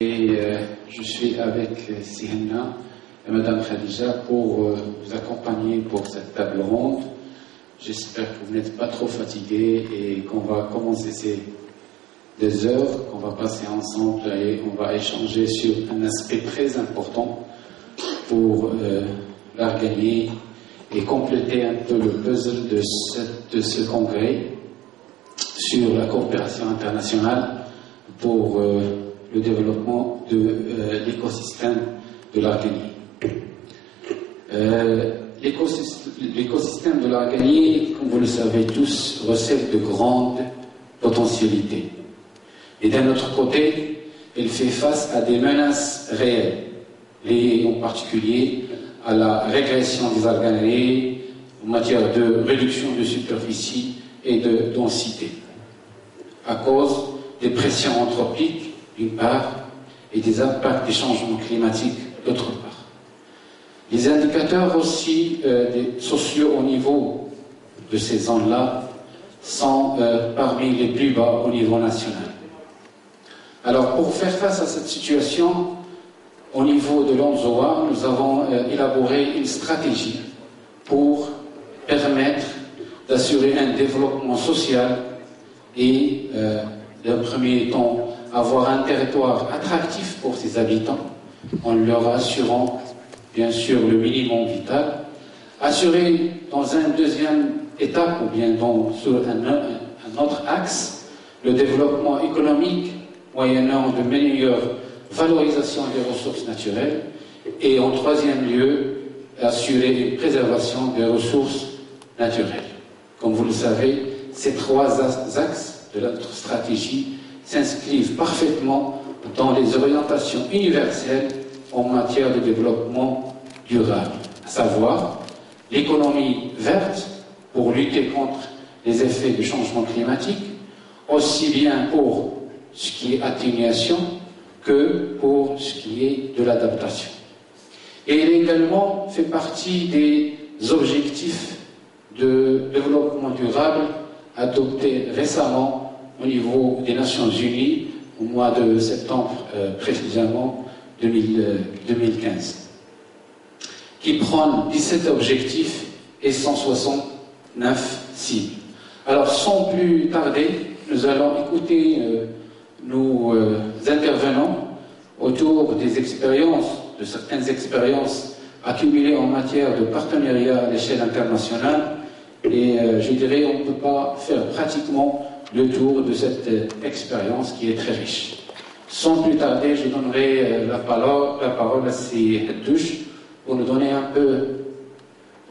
Je suis avec Sihenna et Madame Khadija pour vous accompagner pour cette table ronde. J'espère que vous n'êtes pas trop fatigués et qu'on va commencer ces 2 heures qu'on va passer ensemble et on va échanger sur un aspect très important pour l'art gagné et compléter un peu le puzzle de ce congrès sur la coopération internationale pour le développement de l'écosystème de l'art gagné. L'écosystème de l'art gagné, comme vous le savez tous, recèle de grandes potentialités. Et d'un autre côté, il fait face à des menaces réelles, liées en particulier à la régression des arts galeries en matière de réduction de superficie et de densité, à cause des pressions anthropiques d'une part et des impacts des changements climatiques d'autre part. Les indicateurs aussi sociaux au niveau de ces zones-là sont parmi les plus bas au niveau national. Alors pour faire face à cette situation, au niveau de l'ONZOA, nous avons élaboré une stratégie pour permettre d'assurer un développement social et, d'un premier temps, avoir un territoire attractif pour ses habitants, en leur assurant, bien sûr, le minimum vital, assurer dans une deuxième étape, ou bien sur un autre axe, le développement économique, moyennant de meilleure valorisation des ressources naturelles, et en troisième lieu, assurer une préservation des ressources naturelles. Comme vous le savez, ces 3 axes de notre stratégie s'inscrivent parfaitement dans les orientations universelles en matière de développement durable, à savoir l'économie verte pour lutter contre les effets du changement climatique, aussi bien pour ce qui est atténuation que pour ce qui est de l'adaptation. Et il également fait partie des objectifs de développement durable adoptés récemment au niveau des Nations Unies au mois de septembre précisément 2015, qui prend 17 objectifs et 169 cibles. Alors sans plus tarder, nous allons écouter nos intervenants autour des expériences, de certaines expériences accumulées en matière de partenariat à l'échelle internationale, et je dirais on ne peut pas faire pratiquement le tour de cette expérience qui est très riche. Sans plus tarder, je donnerai la parole à Haddouche pour nous donner un peu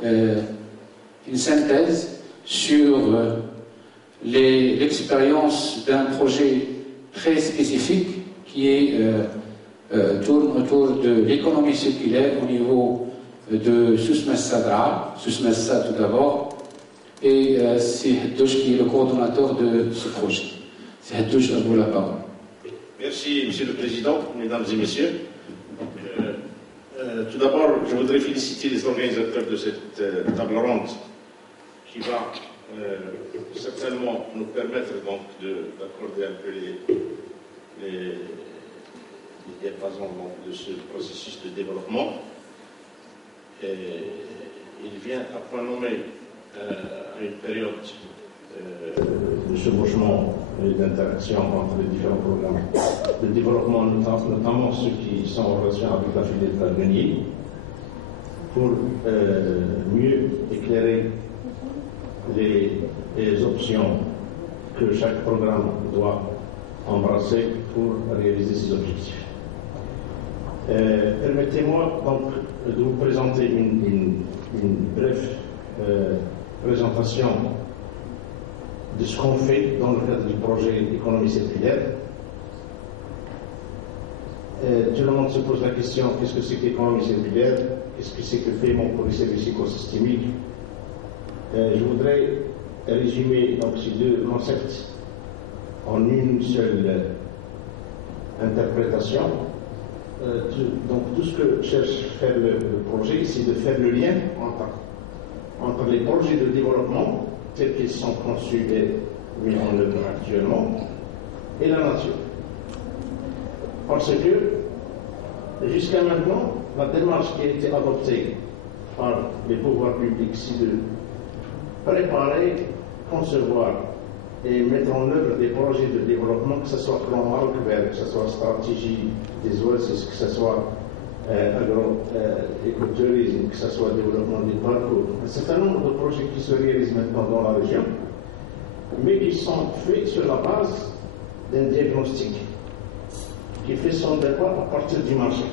une synthèse sur l'expérience d'un projet très spécifique qui tourne autour de l'économie circulaire au niveau de Sousmessa tout d'abord. Et c'est Haddouche qui est le coordonnateur de ce projet. C'est Haddouche, à vous la parole. Merci, Monsieur le Président, Mesdames et Messieurs. Tout d'abord, je voudrais féliciter les organisateurs de cette table ronde qui va certainement nous permettre donc d'accorder un peu les diapasons de ce processus de développement. Et il vient à point nommé à une période de chevauchement et d'interaction entre les différents programmes de développement, notamment ceux qui sont en relation avec la filière de l'art gagné, pour mieux éclairer les options que chaque programme doit embrasser pour réaliser ses objectifs. Permettez-moi donc de vous présenter une brève présentation de ce qu'on fait dans le cadre du projet économie circulaire. Tout le monde se pose la question, qu'est-ce que c'est que l'économie circulaire? Qu'est-ce que c'est que le paiement pour les services écosystémiques? Je voudrais résumer donc ces 2 concepts en une seule interprétation. Donc tout ce que cherche faire le projet, c'est de faire le lien entre les projets de développement tels qu'ils sont conçus et mis en œuvre actuellement et la nature. Parce que, jusqu'à maintenant, la démarche qui a été adoptée par les pouvoirs publics, c'est de préparer, concevoir et mettre en œuvre des projets de développement, que ce soit plan Marc-Vert, que ce soit stratégie des oasis, que ce soit agro-écotourisme, que ce soit développement des parcours, un certain nombre de projets qui se réalisent maintenant dans la région, mais qui sont faits sur la base d'un diagnostic qui fait son départ à partir du marché.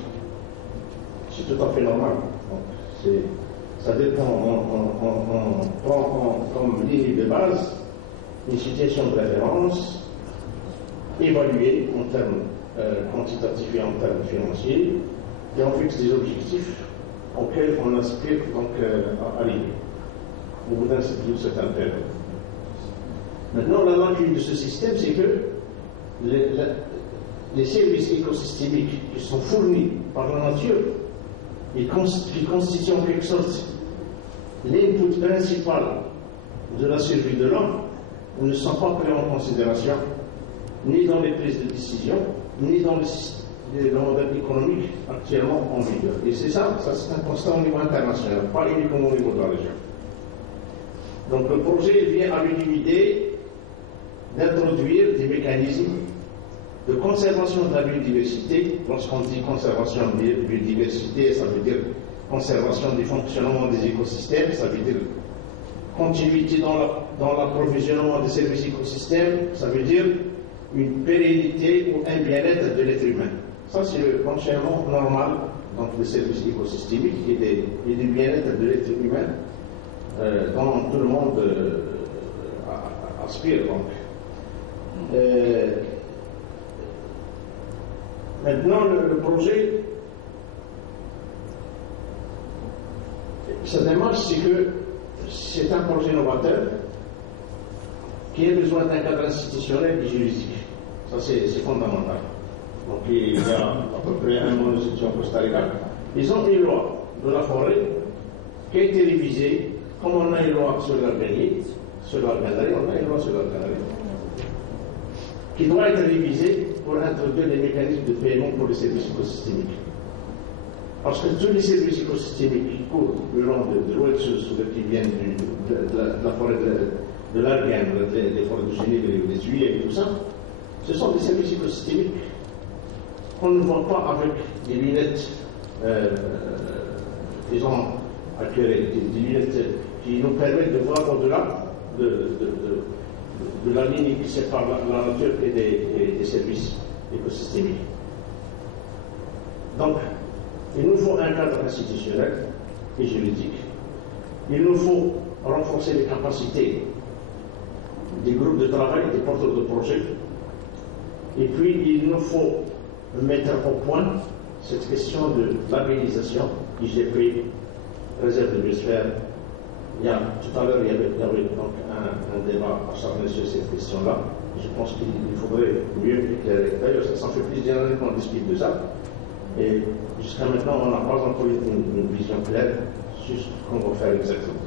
C'est tout à fait normal. Ça dépend, on prend comme ligne de base une situation de référence évaluée en termes quantitatifs et en termes financiers, et on fixe des objectifs auxquels on aspire donc à arriver au bout d'une certaine période. Maintenant, la lacune de ce système, c'est que les services écosystémiques qui sont fournis par la nature et qui constituent en quelque sorte l'input principal de la survie de l'homme ne sont pas pris en considération ni dans les prises de décision, ni dans le modèle économique actuellement en vigueur. Et c'est ça c'est un constat au niveau international, pas uniquement au niveau de la région. Donc le projet vient avec une idée d'introduire des mécanismes de conservation de la biodiversité. Lorsqu'on dit conservation de la biodiversité, ça veut dire conservation du fonctionnement des écosystèmes, ça veut dire continuité dans l'approvisionnement des services écosystèmes, ça veut dire une pérennité ou un bien-être de l'être humain. Ça, c'est le fonctionnement normal donc, des services écosystémiques et du bien-être de l'être humain dont tout le monde aspire. Donc. Maintenant, le projet, sa démarche, c'est que c'est un projet novateur qui a besoin d'un cadre institutionnel et juridique. Ça, c'est fondamental. Donc, il y a à peu près un mois, nous étions au Costa Rica. Ils ont une loi de la forêt qui a été révisée, comme on a une loi sur l'organerie, on a une loi sur l'organerie, qui doit être révisée pour introduire des mécanismes de paiement pour les services écosystémiques. Parce que tous les services écosystémiques qui courent le long de l'ouest qui viennent de la forêt de l'Argane, des forêts de Genève, des Juillet et tout ça, ce sont des services écosystémiques qu'on ne voit pas avec des lunettes, disons, acculées, des lunettes qui nous permettent de voir au-delà de la ligne qui sépare la nature et des services écosystémiques. Donc, il nous faut un cadre institutionnel et juridique. Il nous faut renforcer les capacités des groupes de travail, des porteurs de projets. Et puis, il nous faut mettre au point cette question de labellisation, IGP, réserve de biosphère. Tout à l'heure, il y avait donc un débat acharné sur cette question-là. Je pense qu'il faudrait mieux éclairer. D'ailleurs, ça fait plusieurs années qu'on discute de ça. Et jusqu'à maintenant, on n'a pas encore une vision claire sur ce qu'on va faire exactement.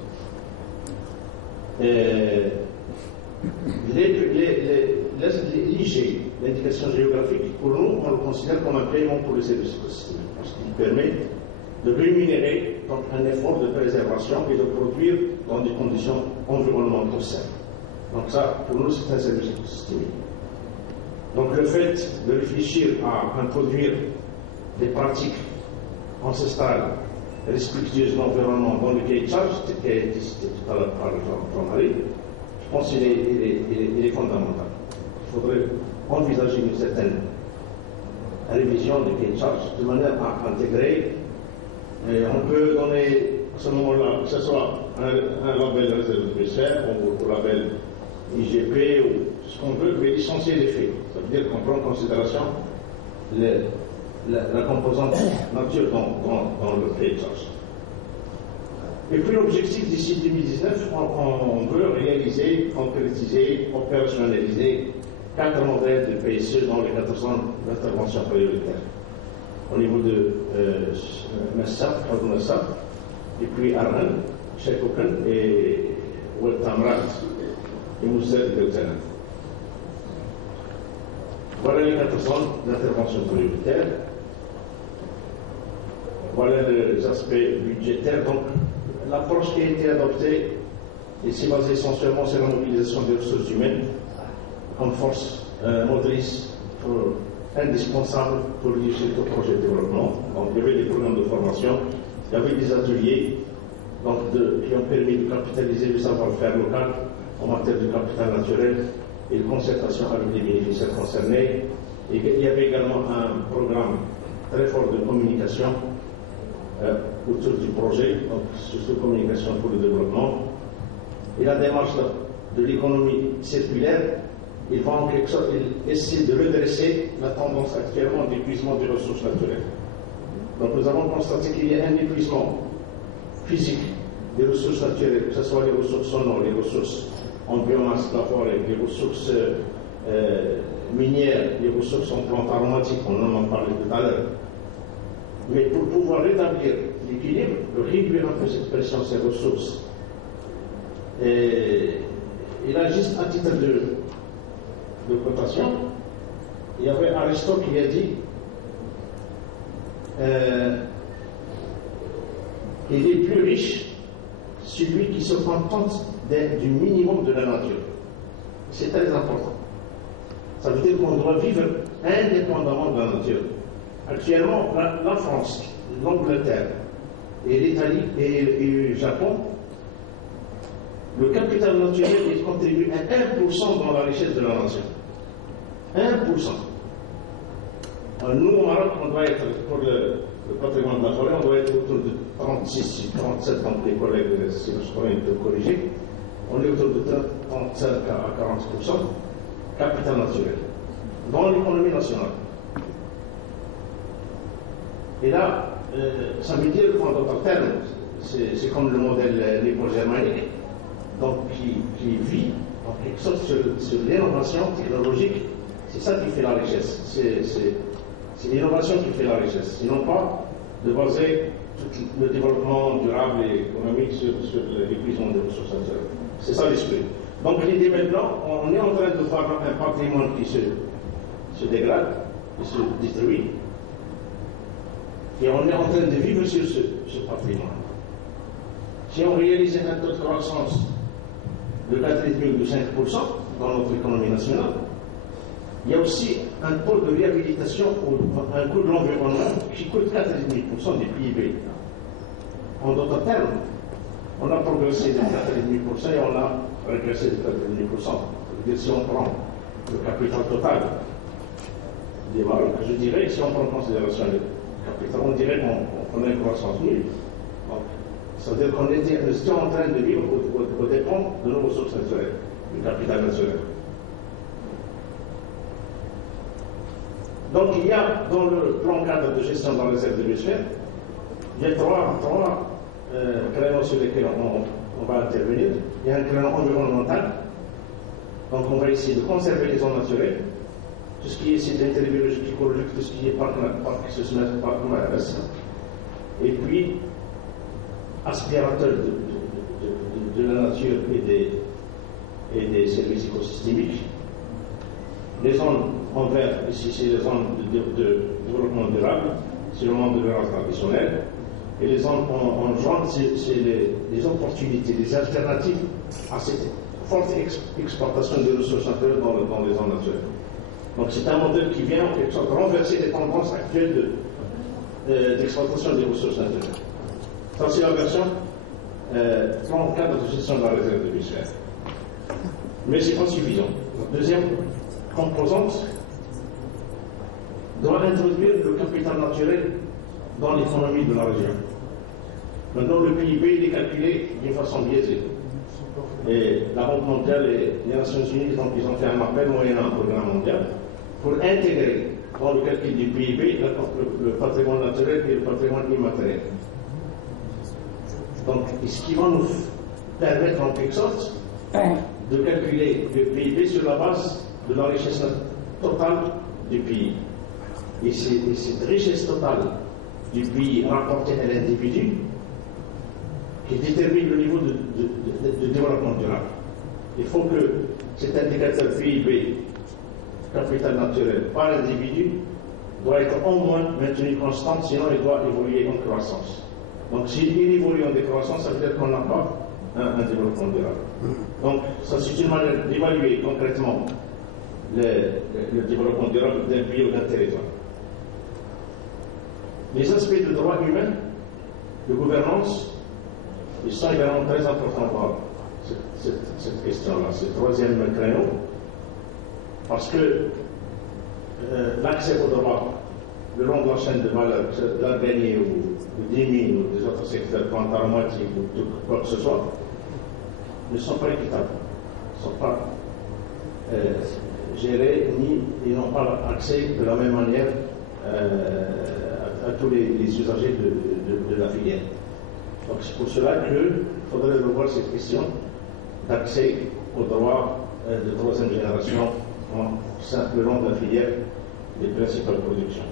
L'IG, l'indication géographique, pour nous, on le considère comme un paiement pour les services écosystémiques, parce qu'il permet de rémunérer donc, un effort de préservation et de produire dans des conditions environnementales saines. Donc ça, pour nous, c'est un service écosystémique. Donc le fait de réfléchir à introduire des pratiques ancestrales respectueuses de l'environnement dans le cahier de charge, qui a été cité tout à l'heure par Jean-Marie, je pense qu'il est fondamental. Il faudrait envisager une certaine révision du cahier de charge de manière à intégrer. Et on peut donner à ce moment-là, que ce soit un label réserve de biosphère ou un label IGP ou ce qu'on veut, mais l'essentiel est fait. Ça veut dire qu'on prend en considération la composante nature dans le cahier de charge. Et puis l'objectif d'ici 2019, on veut réaliser, concrétiser, opérationnaliser 4 modèles de PSE dans les 400 interventions prioritaires. Au niveau de Massa, et puis Arhan, Cheikhokan et Oueltamrat et Moussa de Deltana. Voilà les 4 zones d'intervention prioritaire. Voilà les aspects budgétaires. Donc, l'approche qui a été adoptée est basée essentiellement sur la mobilisation des ressources humaines comme force motrice indispensable pour réussir le projet de développement. Donc, il y avait des programmes de formation, il y avait des ateliers qui ont permis de capitaliser le savoir-faire local en matière de capital naturel et de concertation avec les bénéficiaires concernés. Et il y avait également un programme très fort de communication autour du projet, donc surtout communication pour le développement. Et la démarche de l'économie circulaire, ils vont en quelque sorte essayer de redresser la tendance actuellement d'épuisement des ressources naturelles. Donc nous avons constaté qu'il y a un épuisement physique des ressources naturelles, que ce soit les ressources sonores, les ressources en biomasse de la forêt, les ressources minières, les ressources en plantes aromatiques, on en a parlé tout à l'heure. Mais pour pouvoir rétablir l'équilibre, réduire un peu cette pression sur ces ressources, et là, juste à titre de cotation, il y avait Aristote qui a dit il est plus riche celui qui se contente du minimum de la nature. C'est très important. Ça veut dire qu'on doit vivre indépendamment de la nature. Actuellement, la France, l'Angleterre et l'Italie et le Japon, le capital naturel il contribue à 1% dans la richesse de la nation. 1%. Nous, au Maroc, on doit être, pour le patrimoine de la forêt, on doit être autour de 36, 37, donc les collègues, si je pourrais te corriger, on est autour de 35 à 40% capital naturel dans l'économie nationale. Et là, ça veut dire qu'en d'autres termes, c'est comme le modèle lépo-germanique, donc qui vit en quelque sorte sur l'innovation technologique. C'est ça qui fait la richesse. C'est l'innovation qui fait la richesse. Sinon pas de baser tout le développement durable et économique sur l'épuisement des ressources naturelles. C'est ça l'esprit. Donc l'idée maintenant, on est en train de faire un patrimoine qui se dégrade, qui se détruit. Et on est en train de vivre sur ce patrimoine. Si on réalisait un taux de croissance de 4,5 ou de 5% dans notre économie nationale, il y a aussi un taux de réhabilitation ou un coût de l'environnement qui coûte 4,5% du PIB. En d'autres termes, on a progressé de 4,5% et on a régressé de 4,5%. Si on prend le capital total des Maroc, je dirais, si on prend en considération le capital, on dirait qu'on a une croissance nulle. Ça veut dire qu'on était en train de vivre au dépend de nos ressources naturelles, du capital naturel. Donc il y a dans le plan cadre de gestion de la réserve de biosphère, il y a trois créneaux sur lesquels on va intervenir. Il y a un créneau environnemental, donc on va essayer de conserver les zones naturelles, tout ce qui est site d'intérêt biologique, écologique, tout ce qui est parc marins, et puis aspirateur de la nature et des services écosystémiques. Les zones en vert, ici c'est les zones de développement durable, c'est le monde de l'art traditionnel. Et les zones en jaune, c'est les opportunités, les alternatives à cette forte exploitation des ressources naturelles dans les zones naturelles. Donc c'est un modèle qui vient en quelque sorte renverser les tendances actuelles d'exploitation des ressources naturelles. Ça c'est la version plan cadre de gestion de la réserve de biosphère. Mais ce n'est pas suffisant. La deuxième composante doit introduire le capital naturel dans l'économie de la région. Maintenant, le PIB il est calculé d'une façon biaisée. Et la Banque mondiale et les Nations Unies, donc, ils ont fait un appel moyennant un programme mondial pour intégrer dans le calcul du PIB le patrimoine naturel et le patrimoine immatériel. Donc, ce qui va nous permettre en quelque sorte de calculer le PIB sur la base de la richesse totale du pays. Et cette richesse totale du pays rapportée à l'individu qui détermine le niveau de développement durable. Il faut que cet indicateur PIB capital naturel par individu doit être au moins maintenu constant, sinon il doit évoluer en croissance. Donc s'il évolue en décroissance, ça veut dire qu'on n'a pas un développement durable. Donc ça c'est une manière d'évaluer concrètement le développement durable d'un pays ou d'un territoire. Les aspects de droits humains, de gouvernance, ils sont également très importants pour cette question-là, ce troisième créneau, parce que l'accès au droit le long de la chaîne de valeur, que ce soit d'Arganie ou des mines ou des autres secteurs, comme Taramati ou quoi que ce soit, ne sont pas équitables, ne sont pas gérés ni ils n'ont pas accès de la même manière à tous les usagers de la filière. Donc c'est pour cela qu'il faudrait revoir cette question d'accès aux droits de troisième génération le long de la filière des principales productions.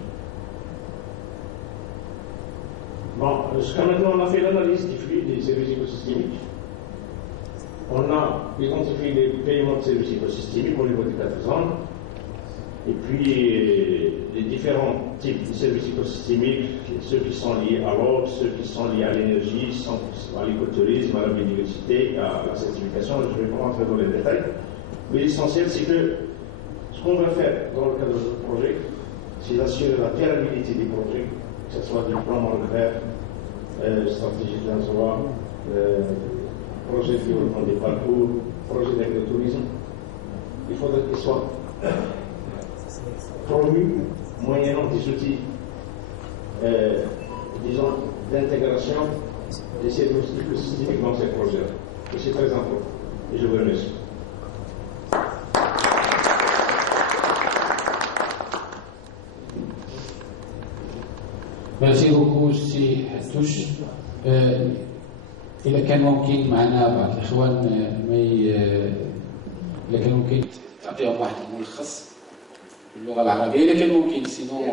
Bon, jusqu'à maintenant, on a fait l'analyse des flux des services écosystémiques. On a identifié les paiements de services écosystémiques au niveau des 4 zones. Et puis, les différents types de services écosystémiques, ceux qui sont liés à l'eau, ceux qui sont liés à l'énergie, à l'écotourisme, à la biodiversité, à la certification. Je ne vais pas rentrer dans les détails. Mais l'essentiel, c'est que ce qu'on va faire dans le cadre de ce projet, c'est d'assurer la viabilité des projets, que ce soit du plan Marc-Vert, stratégie de l'Anzoa, projet de développement des parcours, projet d'agrotourisme. Il faudrait qu'ils soient promus moyennant des outils, disons, d'intégration des services écosystémiques dans ces projets. Et c'est très important. Et je vous remercie. ميرسي بوكو سي حتوش. إذا كان ممكن معنا بعض الإخوان إذا كان ممكن تعطيهم واحد الملخص باللغة العربية إذا كان ممكن سينو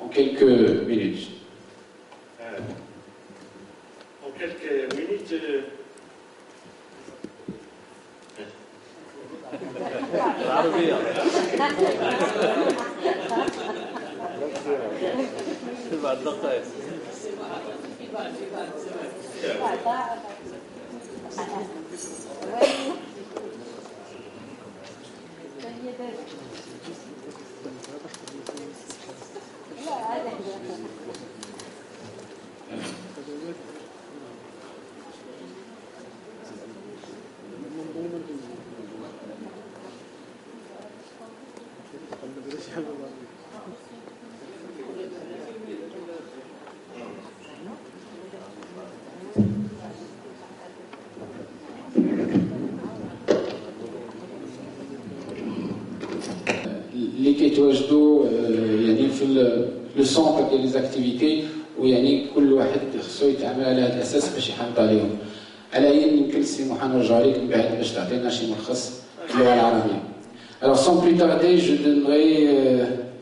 en quelques minutes. En quelques minutes. العربية بعد دقائق. اللي كيتواجدوا يعني في لو سونتر ديال ليزاكتيفيتي ويعني كل واحد خصو يتعامل على هذا الاساس باش يحافظ عليهم. على اي يمكن السي محمد نرجع لك من بعد باش تعطينا شي ملخص باللغه العربيه. Alors sans plus tarder, je donnerai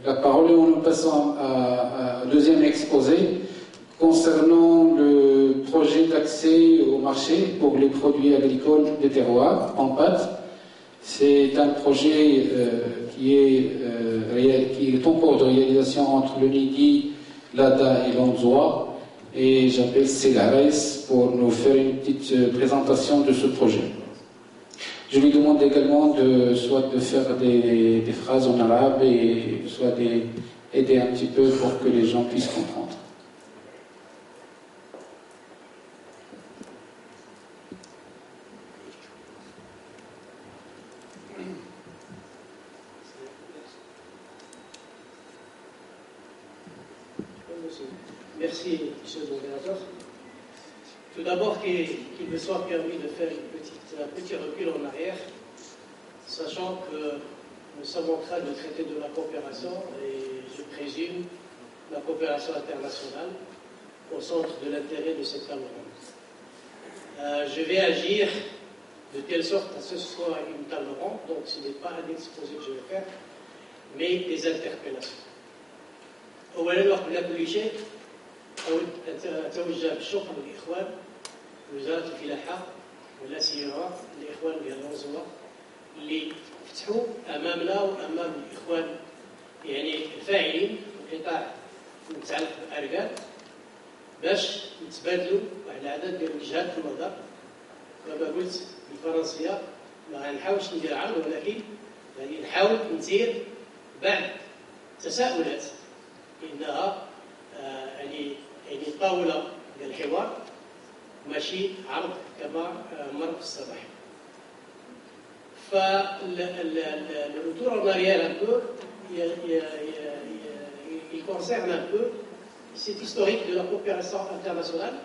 la parole et nous passons au deuxième exposé concernant le projet d'accès au marché pour les produits agricoles des terroirs en pâte. C'est un projet qui est en cours de réalisation entre le NIDI, l'ADA et l'Anzoa. Et j'appelle Célares pour nous faire une petite présentation de ce projet. Je lui demande également soit de faire des phrases en arabe et soit d'aider un petit peu pour que les gens puissent comprendre. Merci, monsieur le modérateur. Tout d'abord, qu'il me soit permis de faire un petit recul en arrière, sachant que nous sommes en train de traiter de la coopération, et je présume la coopération internationale au centre de l'intérêt de cette table ronde. Je vais agir de telle sorte à ce que ce soit une table ronde, donc ce n'est pas un exposé que je vais faire, mais des interpellations. أولاً وقبل كل شيء أود أتوجه بالشكر للإخوان وزارة الفلاحة ولا سيما الإخوان ديال الأنظمة اللي يفتحوا امامنا وامام الاخوان يعني الفاعلين في القطاع المتعلق بالاركان باش نتبادلوا واحد العدد ديال وجهات النظر. كما قلت بالفرنسيه ما غنحاولش ندير عرض، ولكن يعني نحاول ندير بعض التساؤلات انها يعني طاوله ديال الحوار ماشي عرض كما مر في الصباح. Le retour en arrière un peu, il concerne un peu cet historique de la coopération internationale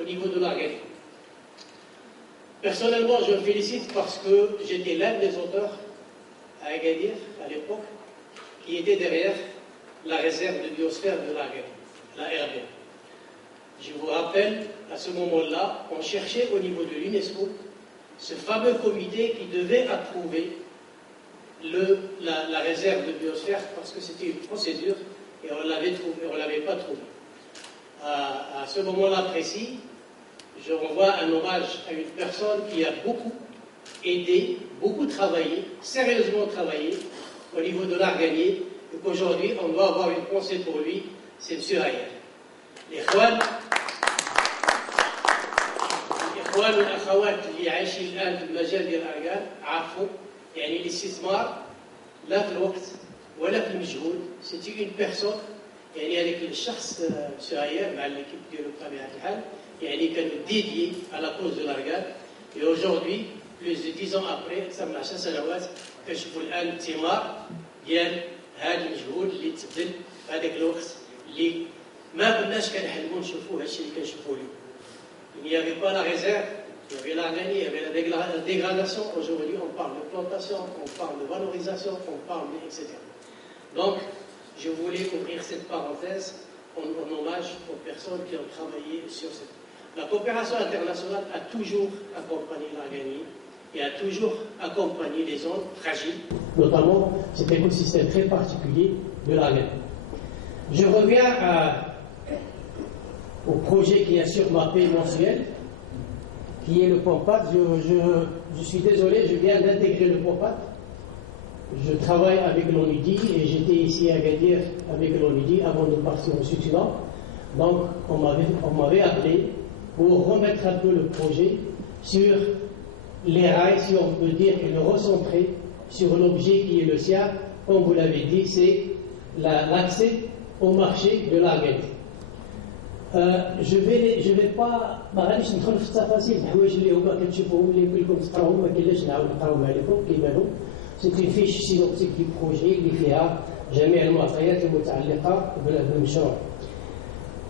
au niveau de l'Argentine. Personnellement, je me félicite parce que j'étais l'un des auteurs à Agadir, à l'époque, qui était derrière la réserve de biosphère de l'Argentine, la RB. Je vous rappelle, à ce moment-là, on cherchait au niveau de l'UNESCO ce fameux comité qui devait approuver la réserve de biosphère parce que c'était une procédure et on ne l'avait pas trouvé. À ce moment-là précis, je renvoie un hommage à une personne qui a beaucoup aidé, beaucoup travaillé, sérieusement travaillé au niveau de l'Arganie et qu'aujourd'hui on doit avoir une pensée pour lui, c'est M. Ayer. الإخوان والأخوات اللي عايشين الآن في المجال ديال الأركان عرفوا يعني الاستثمار لا في الوقت ولا في المجهود. سيتي اون بيرسون يعني هذاك الشخص ساير مع ليكيب ديالو بطبيعة الحال يعني كانوا ديديي على كوز دو الأركان. Et aujourd'hui, plus de 10 ans après, أكثر من 10 سنوات كنشوفوا الآن الثمار ديال هذا المجهود اللي تبذل في هذاك الوقت اللي ما كناش كنحلموا نشوفوا هادشي اللي كنشوفوا اليوم. Il n'y avait pas la réserve, il y avait l'Arganie, il y avait la dégradation. Aujourd'hui, on parle de plantation, on parle de valorisation, on parle de etc. Donc, je voulais ouvrir cette parenthèse en hommage aux personnes qui ont travaillé sur cette. La coopération internationale a toujours accompagné l'Arganie et a toujours accompagné les zones fragiles, notamment cet écosystème très particulier de l'Arganie. Je reviens au projet qui assure ma paix mensuelle, qui est le POMPAT. Je suis désolé, je viens d'intégrer le POMPAT. Je travaille avec l'ONUDI et j'étais ici à Agadir avec l'ONUDI avant de partir au Sud-Soudan. Donc on m'avait appelé pour remettre un peu le projet sur les rails, si on peut dire, et le recentrer sur l'objet qui est le sien. Comme vous l'avez dit, c'est l'accès au marché de l'Argentine. Je vais pas ما غاديش ندخل في التفاصيل الحوايج اللي هما كتشوفوهم اللي يمكن لكم تقراوهم ما كاينلاش نعاود نقراوهم عليكم كيبانوا. سي اون فيش سينوبتيك دي بروجي اللي فيها جميع المعطيات المتعلقه بالمشروع.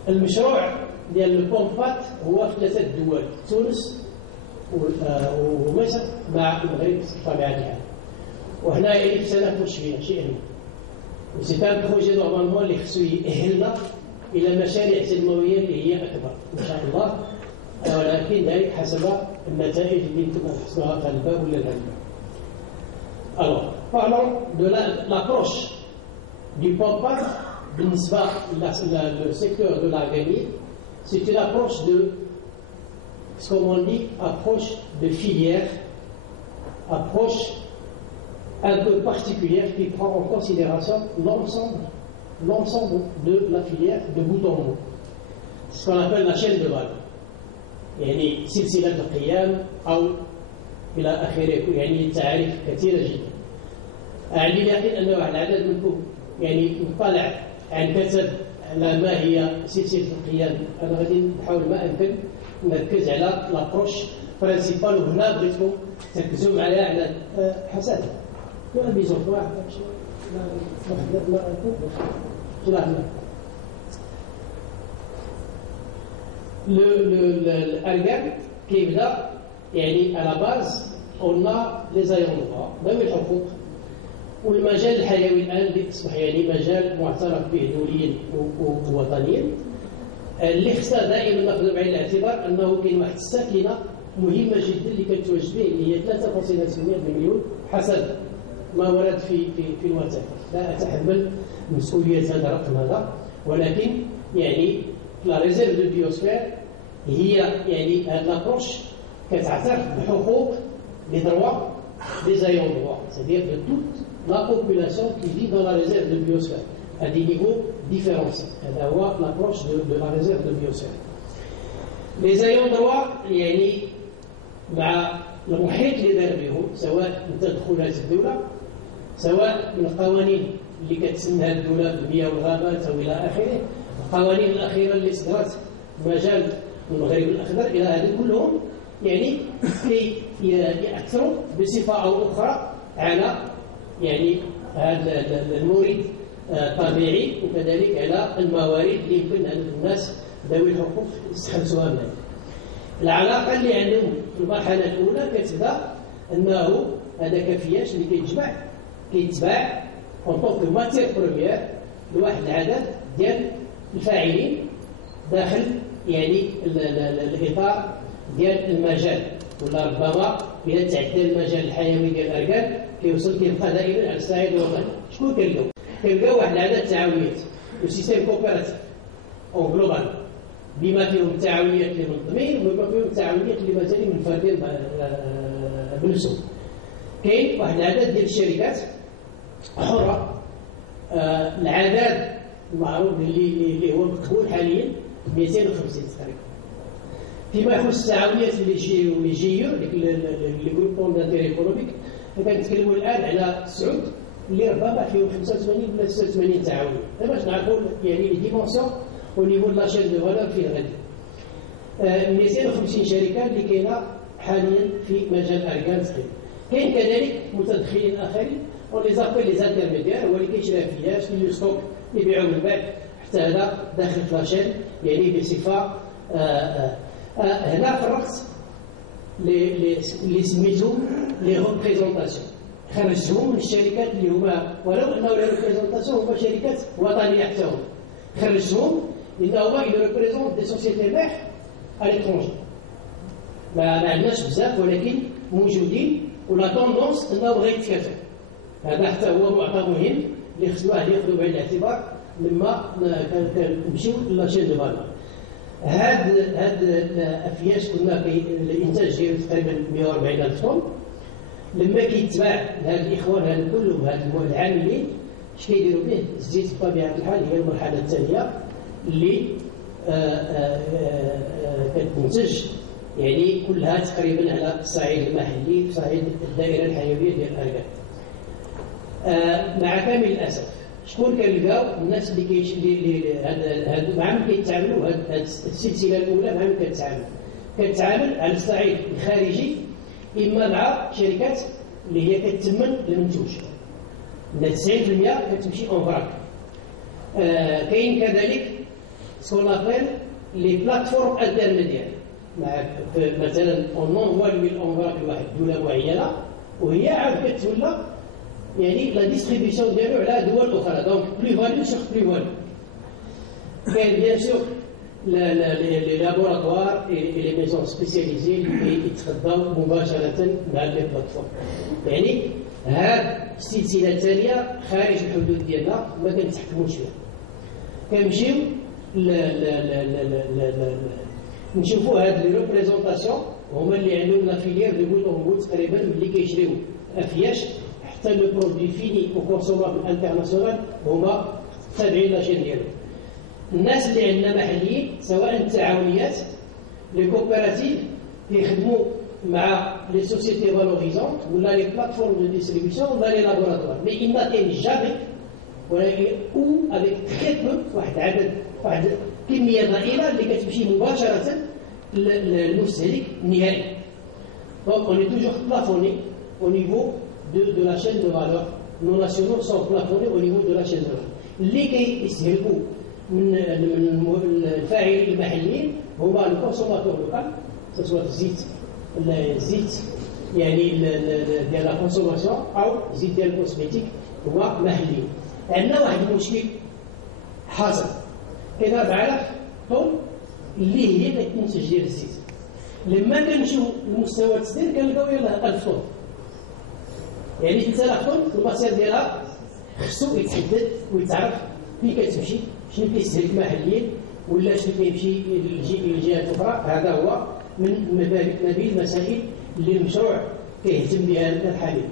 المشروع ديال البومبات هو في 3 دول، تونس ومصر مع المغرب بطبيعه الحال. وهنا يعني في سنه شويه شي علم. وسي ان بروجي نورمالمون اللي خصو يأهلنا إلى مشاريع تنموية اللي هي أكبر إن شاء الله، ولكن ذلك حسب النتائج اللي يمكن نحصلها في الباب ولا الهلبة. Alors, parlons de l'approche du POMPAT بالنسبة le secteur de l'Arganie. C'est une approche de, ce qu'on dit, approche de filière, approche un peu particulière qui prend en considération l'ensemble de la filière de bout en bout. C'est ce qu'on appelle la chaîne de valeur. يعني سلسلة القيام أو إلى آخره، يعني تعاريف كثيرة جدا. أعني اليقين أن واحد العدد منكم يعني مطلع عن كتب على ما هي سلسلة القيام. أنا غادي نحاول ما أمكن نركز على لابروش برينسيبال، وهنا بغيتكم تركزوا معايا على حسن ولا بيزون واحد الأركان كيبدا يعني على باز قلنا لي زايرونغا ذوي الحقوق والمجال الحيوي الآن اللي أصبح يعني مجال معترف به دوليا ووطنيا، اللي خصنا دائما ناخذ بعين الاعتبار أنه كاين واحد الساكنة مهمة جدا اللي كتواجد به اللي هي 3.8 مليون حسب ما ورد في الوثائق. لا أتحمل مسؤولية هذا الرقم هذا، ولكن يعني لا ريزيرف دو بيوسفير هي يعني هاد لابروش كتعترف بحقوق لي دروا des ayants droit, c'est-à-dire de toute la population qui vit dans la réserve de biosphère, à des niveaux différenciés, à avoir l'approche de la réserve de biosphère. Les ayants droit, يعني مع المحيط اللي دار بهم سواء من تدخلات الدولة سواء من القوانين اللي كتسنها الدولة بالبيئة والغابات أو إلى آخره، القوانين الأخيرة اللي صدرت مجال المغرب الأخضر إلى هذه كلهم يعني كي يأثروا بصفة أو أخرى على يعني هذا المورد الطبيعي وكذلك على الموارد اللي يمكن أن الناس ذوي الحقوق يستخلصوها منها. العلاقة اللي عندهم في المرحلة الأولى كتبدا أنه هذا كفياش اللي كيتباع اون طونك ماتير بروميير لواحد العدد ديال الفاعلين داخل يعني الإطار ديال المجال، ولا ربما إذا تعدى المجال الحيوي ديال الأركان كيبقى دائما على الصعيد الوطني. شكون كنلقاو واحد العدد التعاونيات وسيستيم كوبيراتيف أو جلوبال بما فيهم التعاونيات اللي منظمين وبما فيهم التعاونيات اللي مازالين منفردين بنفسهم. كاين واحد العدد ديال الشركات حرة، العدد المعروف اللي هو مقبول حاليا 250 تقريبا. فيما يخص التعاونيات اللي جيو ديك لي جروبون دانتيري ايكونوميك كنتكلموا الان على السعود اللي ربما فيهم 85 ولا 86 تعاونيه. باش نعرفوا يعني لي ديمونسيون au niveau de la chaîne de valeur في الغد. 250 شركة اللي كاينة حاليا في مجال أركان تقريبا. كاين كذلك متدخلين آخرين on les appelle les intermédiaires هو اللي كيشري فياش اللي ستوك يبيعوا من بعد حتى هذا داخل في لاشين يعني بصفة هنا فرقت اللي سميتهم لي ريبريزونطاسيون، خرجتهم من الشركات اللي هما ولو انه لي ريبريزونطاسيون هما شركات وطنية حتى هما خرجتهم لأنه ils représentent des sociétés mères à l'étranger. ما عندناش بزاف ولكن موجودين ولا توندونس انه بغا يتكاثر. هذا حتى هو معطى مهم اللي خص الواحد ياخذو بعين الاعتبار لما كنمشيو لاشين دو فالور. هاد الافياش قلنا الانتاج ديالو تقريبا 140,000 طن. لما كيتباع لهاد الاخوان هاد كلهم هاد العاملين اش كيديروا به؟ الزيت بطبيعه الحال هي المرحله الثانيه اللي كتنتج يعني كلها تقريبا على الصعيد المحلي في صعيد الدائره الحيويه ديال الاركان. مع كامل الاسف شكون كنلقاو الناس اللي هاد مع من كيتعاملوا هاد السلسله الاولى مع من كتعامل على الصعيد الخارجي اما مع شركات اللي هي كتثمن المنتوج 90% كتمشي اون فراك. كاين كذلك سكون ابل لي بلاتفورم انترميديير مثلا اون نونفوا اون فراك لواحد الدوله معينه وهي عاد كتولى يعني لا ديستريبيسيون ديالو على دول اخرى دونك بلي فاليو سيغ بلي فاليو. كاين بيان سور لي لابوراتوار اي لي ميزون سبيسياليزي اللي يتخداو مباشره مع لي بلاتفورم. يعني هاد السلسله الثانيه خارج الحدود ديالنا ما كنتحكموش فيها. كنمشيو نشوفوا هاد لي ريبريزونطاسيون هما اللي عندهم لا فيليير دو بوت اون بوت تقريبا ملي كيشريو افياش حتى لو برودوي فيني او كونسومابل انترناسيونال هما تابعين لاشين ديالو. الناس اللي عندنا محليين سواء التعاونيات لي كوبيراتيف كيخدموا مع لي سوسيتي فالوريزونت ولا لي بلاتفورم دو ديستريبيسيون ولا لي لابوراتوار مي il n'atteint jamais ولكن او افيك تري بو واحد كميه ضئيله اللي كتمشي مباشره للمستهلك النهائي. دونك اون اي توجور بلافوني au niveau de la chaîne de valeur. Nos nationaux sont plafonnés au niveau de la chaîne de valeur. اللي كيستهلكوا من الفاعلين المحليين هما الكونسوماتور لوكال سواء الزيت يعني ديال لا كونسوماسيون او زيت ديال الكوسميتيك هو محلي. عندنا واحد المشكل حاصل كاين 4000 طن اللي هي كتنتج ديال الزيت. لما كنمشيو لمستوى التصدير كنلقاو يلاه 1000 طن يعني 3000 طن المصير ديالها خصو يتحدد ويتعرف فين كتمشي شنو كيستهلك محليا ولا شنو كيمشي للجهات الاخرى. هذا هو من بين المسائل اللي المشروع كيهتم بها الحالي.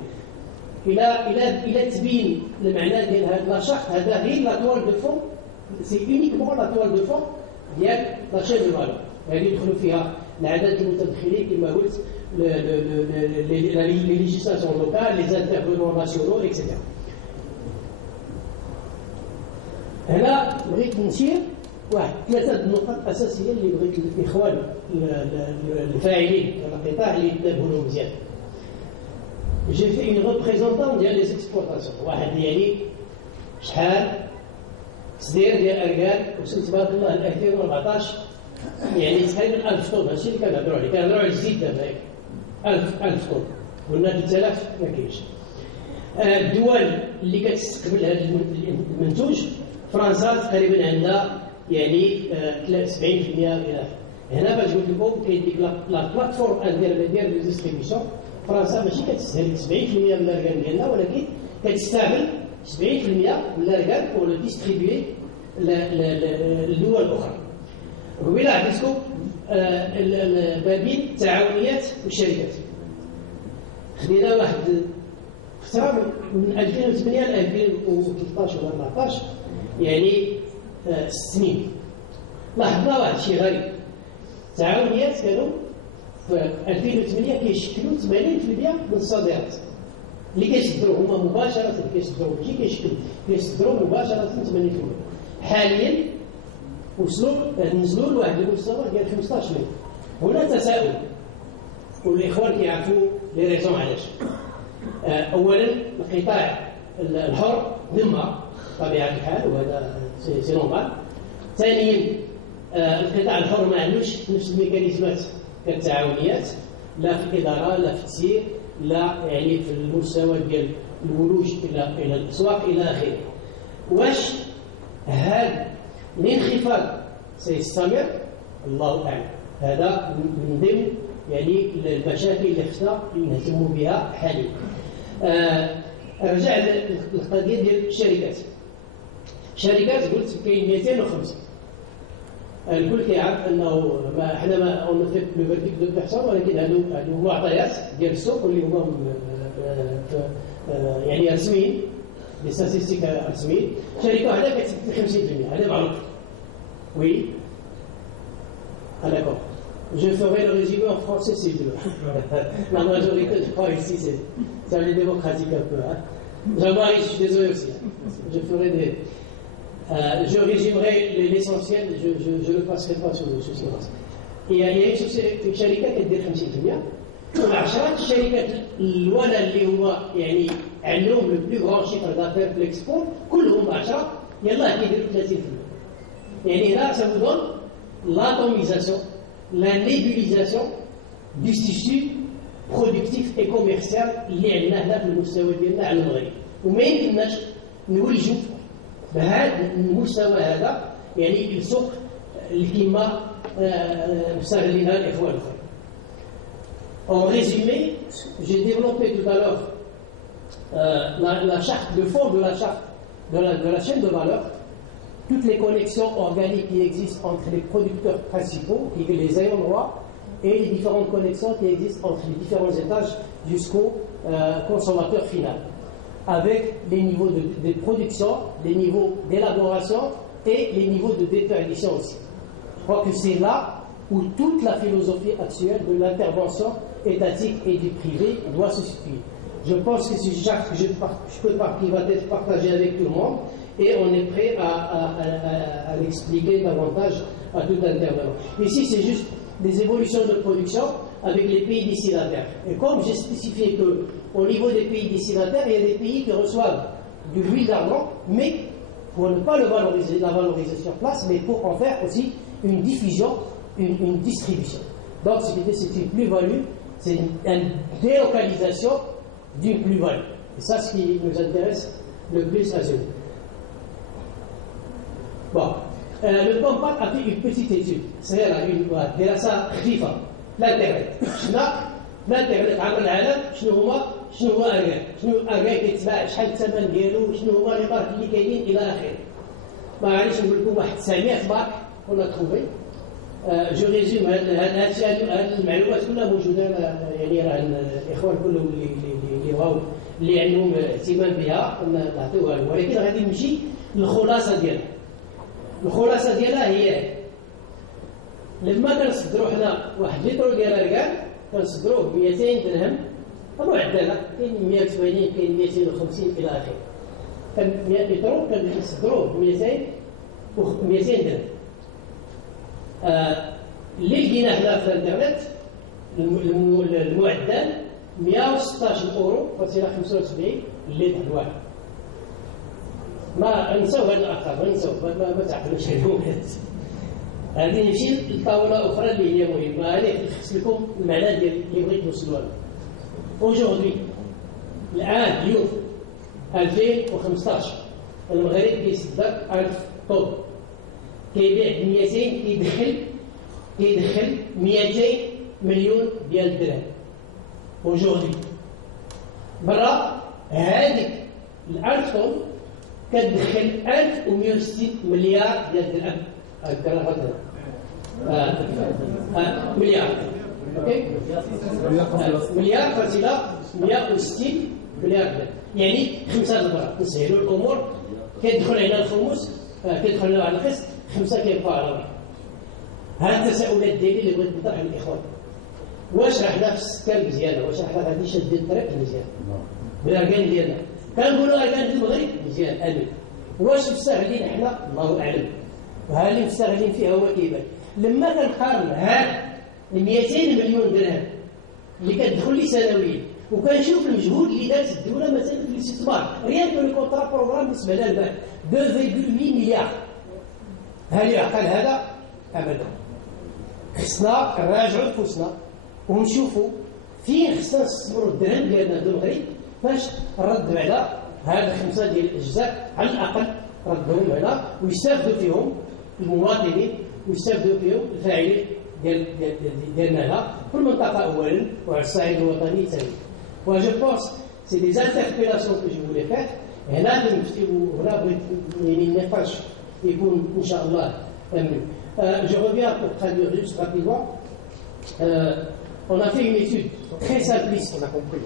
الى تبين المعنى ديال هذا لاشارت، هذا غير لا توال دو فون، سي اونيكمون لا توال دو فون ديال لا شين دو فالور. هذه يدخلوا فيها العدد المتدخلين كما قلت، لي ليجيسلاسيون لوكال، لي انترفونون ناسيونال اكسيتيرا. هنا بغيت نشير واحد 3 النقط اساسيه اللي بغيت الاخوان الفاعلين في القطاع اللي ينتبهوا لهم مزيان. جي في اون ريبريزونطون ديال لي زيكسبلوطاسيون، واحد يعني شحال تصدير ديال اركان وصلت تبارك الله ل 2014 يعني تقريبا 1000 طن. هادشي اللي كنهضروا عليه، كنهضروا على الزيت دابا 1000 طن، قلنا 3000 ما كاينش. الدول اللي كتستقبل هذا المنتوج، فرنسا تقريبا عندها يعني 70% الى هنا. باش قلت لكم كاين ديك لا بلاتفورم انترميديير دو ديستريبيسيون. فرنسا ماشي كتستهلك 70% من الاركان ديالنا، ولكن كتستعمل 70% من الاركان بور لو ديستريبيي للدول الاخرى. قبيله عطيتكم بابين التعاونيات والشركات. خدينا واحد فتره من 2008 ل 2013 ولا 14 يعني 6 سنين. لاحظنا واحد الشيء غريب، التعاونيات كانوا في 2008 كيشكلوا 80% من الصادرات اللي كيصدروا هما مباشره، كيصدروا ماشي كيصدروا مباشره 80%. حاليا نزلوا لواحد المستوى ديال 15%. هنا تساؤل، والاخوان كيعرفوا لي ريزون علاش. اولا القطاع الحر نما بطبيعه الحال، وهذا سي نورمال. ثانيا القطاع الحر ما عندوش نفس الميكانيزمات كالتعاونيات، لا في الاداره لا في التسيير، لا يعني في المستوى ديال الولوج الى الاسواق الى اخره. واش هذا الانخفاض سيستمر؟ الله اعلم. هذا من ضمن يعني المشاكل اللي خصنا نهتموا بها حاليا. رجع للقضيه ديال الشركات. الشركات قلت كاين 205. الكل كيعرف انه حنا ما اون في لو فيرتيك دو بيرسون، ولكن هادو معطيات ديال السوق اللي هما يعني رسميين، لي ستاتستيك رسميين. شركه واحده كتسبب 50%، هذا معروف. وي d'accord. Je ferai le résumé en français si tu veux. La majorité, je crois ici, c'est les démocratiques un peu. Hein. Jean-Marie, je suis désolé aussi. Je ferai des... je résumerai l'essentiel, je ne passerai pas sur silence. Il y a une شركة كدير 50%، و10 الشركات الأولى اللي هما يعني عندهم لو بلو غران شيفر دافير في الاكسبور كلهم 10 يلاه كيديروا 30%. يعني هنا ça vous donne l'atomisation, la nébulisation du tissu productif et commercial اللي عندنا هنا في المستوى ديالنا على المغرب، وما يمكنناش نولجوا بهذا المستوى هذا يعني السوق اللي كما مستغلينها الاخوان الاخرين. En résumé, j'ai développé tout à l'heure la charte, le fond de la charte de la chaîne de valeur, toutes les connexions organiques qui existent entre les producteurs principaux, les ayants droit, et les différentes connexions qui existent entre les différents étages jusqu'au consommateur final, avec les niveaux de production, les niveaux d'élaboration et les niveaux de déperdition aussi. Je crois que c'est là où toute la philosophie actuelle de l'intervention étatique et du privé doit se situer. Je pense que c'est ça que je peux qui va être partagé avec tout le monde, et on est prêt à l'expliquer davantage à tout intervenant. Ici, c'est juste des évolutions de production avec les pays destinataires. Et comme j'ai spécifié qu'au niveau des pays destinataires, il y a des pays qui reçoivent de l'huile d'argan, mais pour ne pas le valoriser, la valoriser sur place, mais pour en faire aussi une diffusion, une distribution. Donc, c'est une plus-value, c'est une délocalisation d'une plus-value. Et ça, ce qui nous intéresse le plus à ce jour. Bon, le Compact a fait une petite étude. C'est là une دراسة خفيفة الانترنت. شفنا الانترنت عبر العالم شنو هو أرقام، شنو أرقام كيتباع، شحال الثمن ديالو، شنو هما لي مارك اللي كاينين إلى آخره. ما غاديش نقول لكم واحد 900 مارك on a trouvé جو ريزوم هاد المعلومات كلها موجوده يعني راه الاخوان كلهم اللي عندهم اهتمام بها نعطيوها لهم، ولكن غادي نمشي للخلاصه ديالها. الخلاصه ديالها هي لما كنصدروا حنا واحد لتر ديال الاركان كنصدروه ب 200 درهم معدله، كاين 180 كاين 250 الى اخره. كان 100 لتر كنصدروه ب 200 درهم. اللي لقينا حنا في الانترنت المعدل 116 اورو فاصله 75 اللتر الواحد. ما نساو هذا الارقام، ما نساو ما تعقلوش عليهم. غادي نمشي لطاوله اخرى اللي هي مهمه، هذه خص لكم المعنى ديال اللي بغيت نوصلوا له. اوجوردي الان اليوم 2015 المغرب كيصدر 1000 طن، كيبيع ب 200، كيدخل 200 مليون ديال الدرهم. اوجوردي برا هذيك ال 1000 طن كتدخل 1160 مليار ديال الدرهم. مليار اوكي، مليار فاصله 160 مليار درهم، يعني 5 المرات. نسهلوا الامور، كيدخل على الخمس كيدخل على القسط 5 كيبقى على واحد. هاد التساؤلات ديالي اللي بغيت نطرح للاخوان، واش رحنا في السكان مزيانه؟ واش رحنا غادي شادين الطريق مزيان بالاركان ديالنا؟ كنقولوا اركان المغرب مزيان امين، واش مستغلين حنا؟ الله اعلم. وها اللي مستغلين فيها هو كيبان. لما كنقارن هاد 200 مليون درهم اللي كتدخل لي سنويا وكنشوف المجهود اللي دارت الدوله مثلا في الاستثمار، ريان كو الكونترا بروغرام بالنسبه لها البال 2.8 مليار، هل يعقل هذا؟ ابدا. خصنا نراجعوا نفوسنا ونشوفوا فين خصنا نستثمروا الدرهم ديالنا في المغرب باش نردوا على هاد 5 ديال الاجزاء على الاقل، ردهم هنا ويستافدوا فيهم المواطنين ويستافدوا فيهم الفاعلين ديالنا هنا في المنطقه اولا وعلى الصعيد الوطني ثانيا. وجو بونس سي دي انتربيلاسيون كو جو فولي فير. هنا هنا بغيت يعني النقاش يكون ان شاء الله امن. Je reviens pour traduire juste rapidement. On a fait une étude très simpliste, on a compris.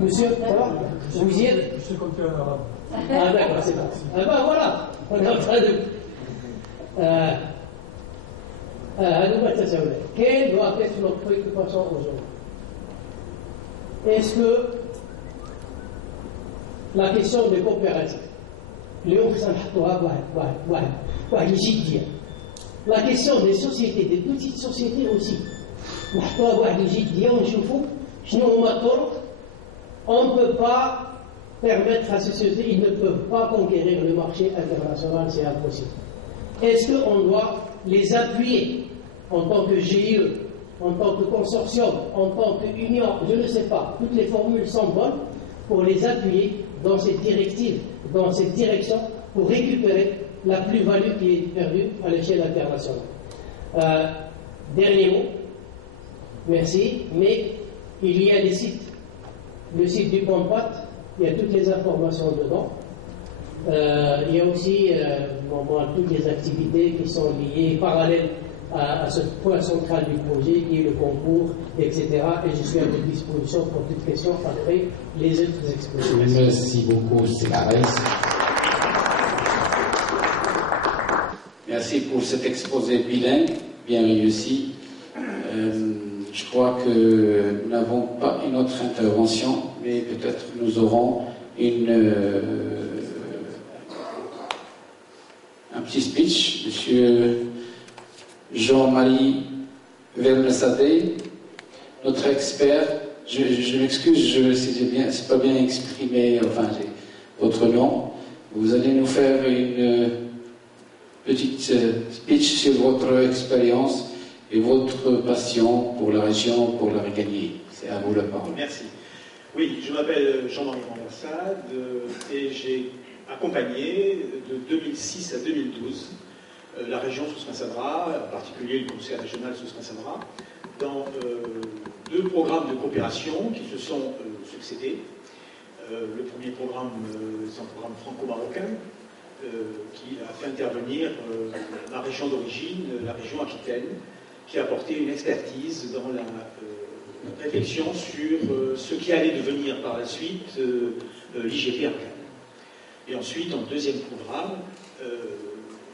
Monsieur, ça va? Vous y êtes? Je suis compris en arabe. Ah d'accord, c'est bon. Ah ben voilà, on est en train de... Quelle doit être notre préoccupation aujourd'hui? Est-ce que la question des coopératives, la question des sociétés, des petites sociétés aussi, on ne peut pas permettre à ces sociétés, ils ne peuvent pas conquérir le marché international, c'est impossible. Est-ce qu'on doit les appuyer en tant que GIE, en tant que consortium, en tant qu'union? Je ne sais pas. Toutes les formules sont bonnes pour les appuyer dans cette directive, dans cette direction, pour récupérer la plus-value qui est perdue à l'échelle internationale. Dernier mot, merci, mais il y a des sites. Le site du Compat, il y a toutes les informations dedans. Il y a aussi toutes les activités qui sont liées, parallèles à ce point central du projet qui est le concours, etc. Et je suis à votre disposition pour toute question après les autres expositions. Merci beaucoup, Célarès. Merci pour cet exposé bilingue, bien réussi. Je crois que nous n'avons pas une autre intervention, mais peut-être nous aurons un petit speech. Monsieur Jean-Marie Vernesadeh, notre expert. Je m'excuse si c'est pas bien exprimé, enfin, votre nom. Vous allez nous faire une petite speech sur votre expérience et votre passion pour la région, pour la Réganie. C'est à vous la parole. Merci. Oui, je m'appelle Jean-Marie Vernesadeh et j'ai accompagné de 2006 à 2012 la région Souss-Massadra, en particulier le conseil régional Souss-Massadra, dans 2 programmes de coopération qui se sont succédés. Le premier programme, c'est un programme franco-marocain qui a fait intervenir ma région d'origine, la région Aquitaine, qui a apporté une expertise dans la réflexion sur ce qui allait devenir par la suite l'IGP Arcane. Et ensuite, en deuxième programme,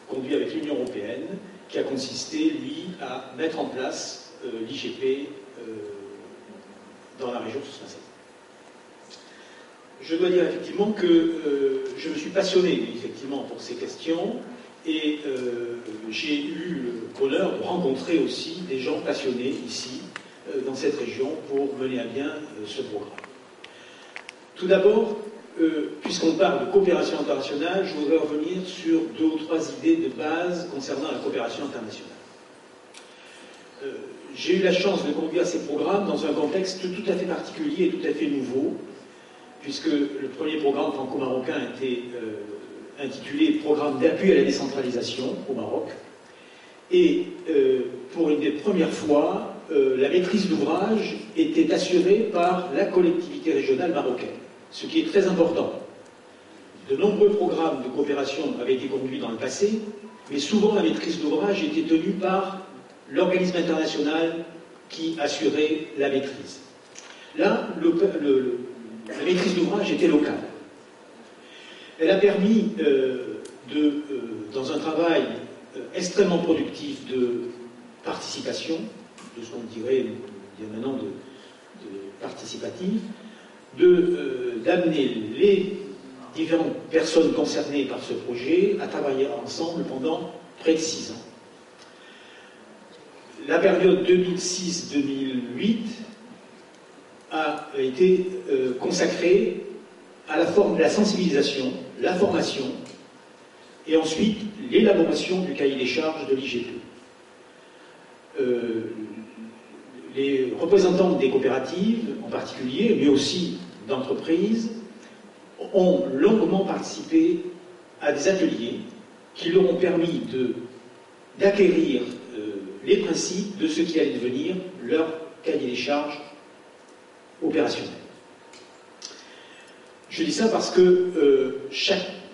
conduit avec l'Union européenne, qui a consisté, lui, à mettre en place l'IGP dans la région Sousse-Masset. Je dois dire effectivement que je me suis passionné effectivement pour ces questions et j'ai eu le bonheur de rencontrer aussi des gens passionnés ici, dans cette région, pour mener à bien ce programme. Tout d'abord, puisqu'on parle de coopération internationale, je voudrais revenir sur 2 ou 3 idées de base concernant la coopération internationale. J'ai eu la chance de conduire ces programmes dans un contexte tout à fait particulier et tout à fait nouveau, puisque le premier programme franco-marocain était intitulé « Programme d'appui à la décentralisation au Maroc ». Et pour une des premières fois, la maîtrise d'ouvrage était assurée par la collectivité régionale marocaine, ce qui est très important. De nombreux programmes de coopération avaient été conduits dans le passé, mais souvent la maîtrise d'ouvrage était tenue par l'organisme international qui assurait la maîtrise. Là, la maîtrise d'ouvrage était locale. Elle a permis, dans un travail extrêmement productif de participation, de ce qu'on dirait maintenant de participatif, d'amener les différentes personnes concernées par ce projet à travailler ensemble pendant près de 6 ans. La période 2006-2008 a été consacrée à la forme de la sensibilisation, la formation, et ensuite l'élaboration du cahier des charges de l'IGP. Les représentants des coopératives, en particulier, mais aussi d'entreprises, ont longuement participé à des ateliers qui leur ont permis d'acquérir les principes de ce qui allait devenir leur cahier des charges opérationnel. Je dis ça parce que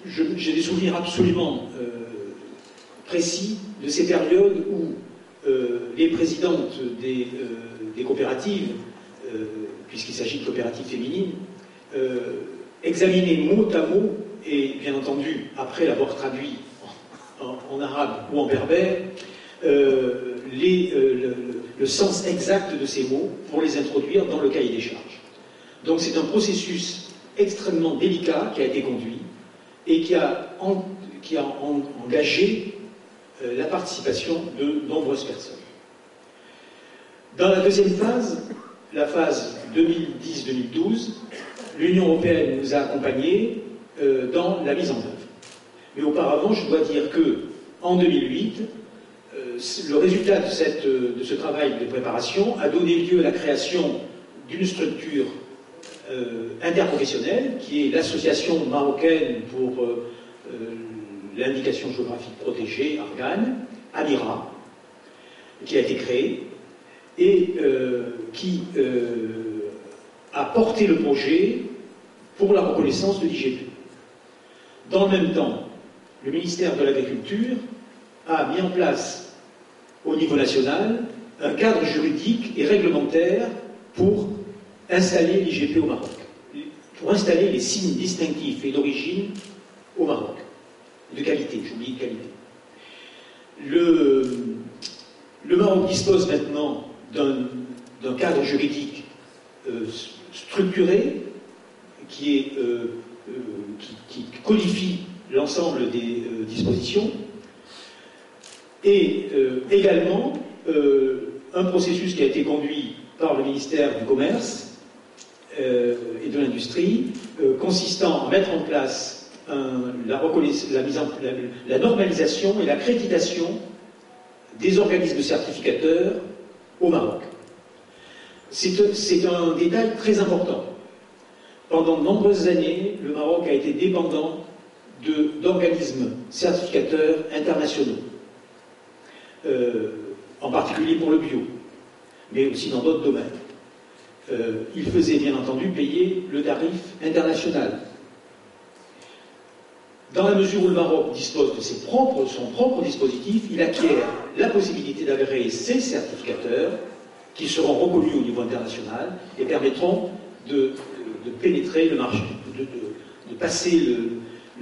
j'ai des souvenirs absolument précis de ces périodes où les présidentes des coopératives, puisqu'il s'agit de coopératives féminines, examinaient mot à mot, et bien entendu, après l'avoir traduit en arabe ou en berbère, le sens exact de ces mots pour les introduire dans le cahier des charges. Donc c'est un processus extrêmement délicat qui a été conduit et qui a engagé la participation de nombreuses personnes. Dans la deuxième phase, la phase 2010-2012, l'Union européenne nous a accompagnés dans la mise en œuvre. Mais auparavant, je dois dire qu'en 2008, le résultat de ce travail de préparation a donné lieu à la création d'une structure interprofessionnelle qui est l'Association marocaine pour l'indication géographique protégée, Argane, AMIRA, qui a été créée et qui a porté le projet pour la reconnaissance de l'IGP. Dans le même temps, le ministère de l'Agriculture a mis en place au niveau national un cadre juridique et réglementaire pour installer l'IGP au Maroc, pour installer les signes distinctifs et d'origine au Maroc, de qualité, j'oublie de qualité. Le Maroc dispose maintenant d'un cadre juridique structuré qui codifie l'ensemble des dispositions et également un processus qui a été conduit par le ministère du Commerce et de l'Industrie consistant à mettre en place la normalisation et l'accréditation des organismes certificateurs au Maroc. C'est un détail très important. Pendant de nombreuses années, le Maroc a été dépendant d'organismes certificateurs internationaux, en particulier pour le bio, mais aussi dans d'autres domaines. Il faisait bien entendu payer le tarif international. Dans la mesure où le Maroc dispose de son propre dispositif, il acquiert la possibilité d'agréer ses certificateurs qui seront reconnus au niveau international et permettront de pénétrer le marché, de passer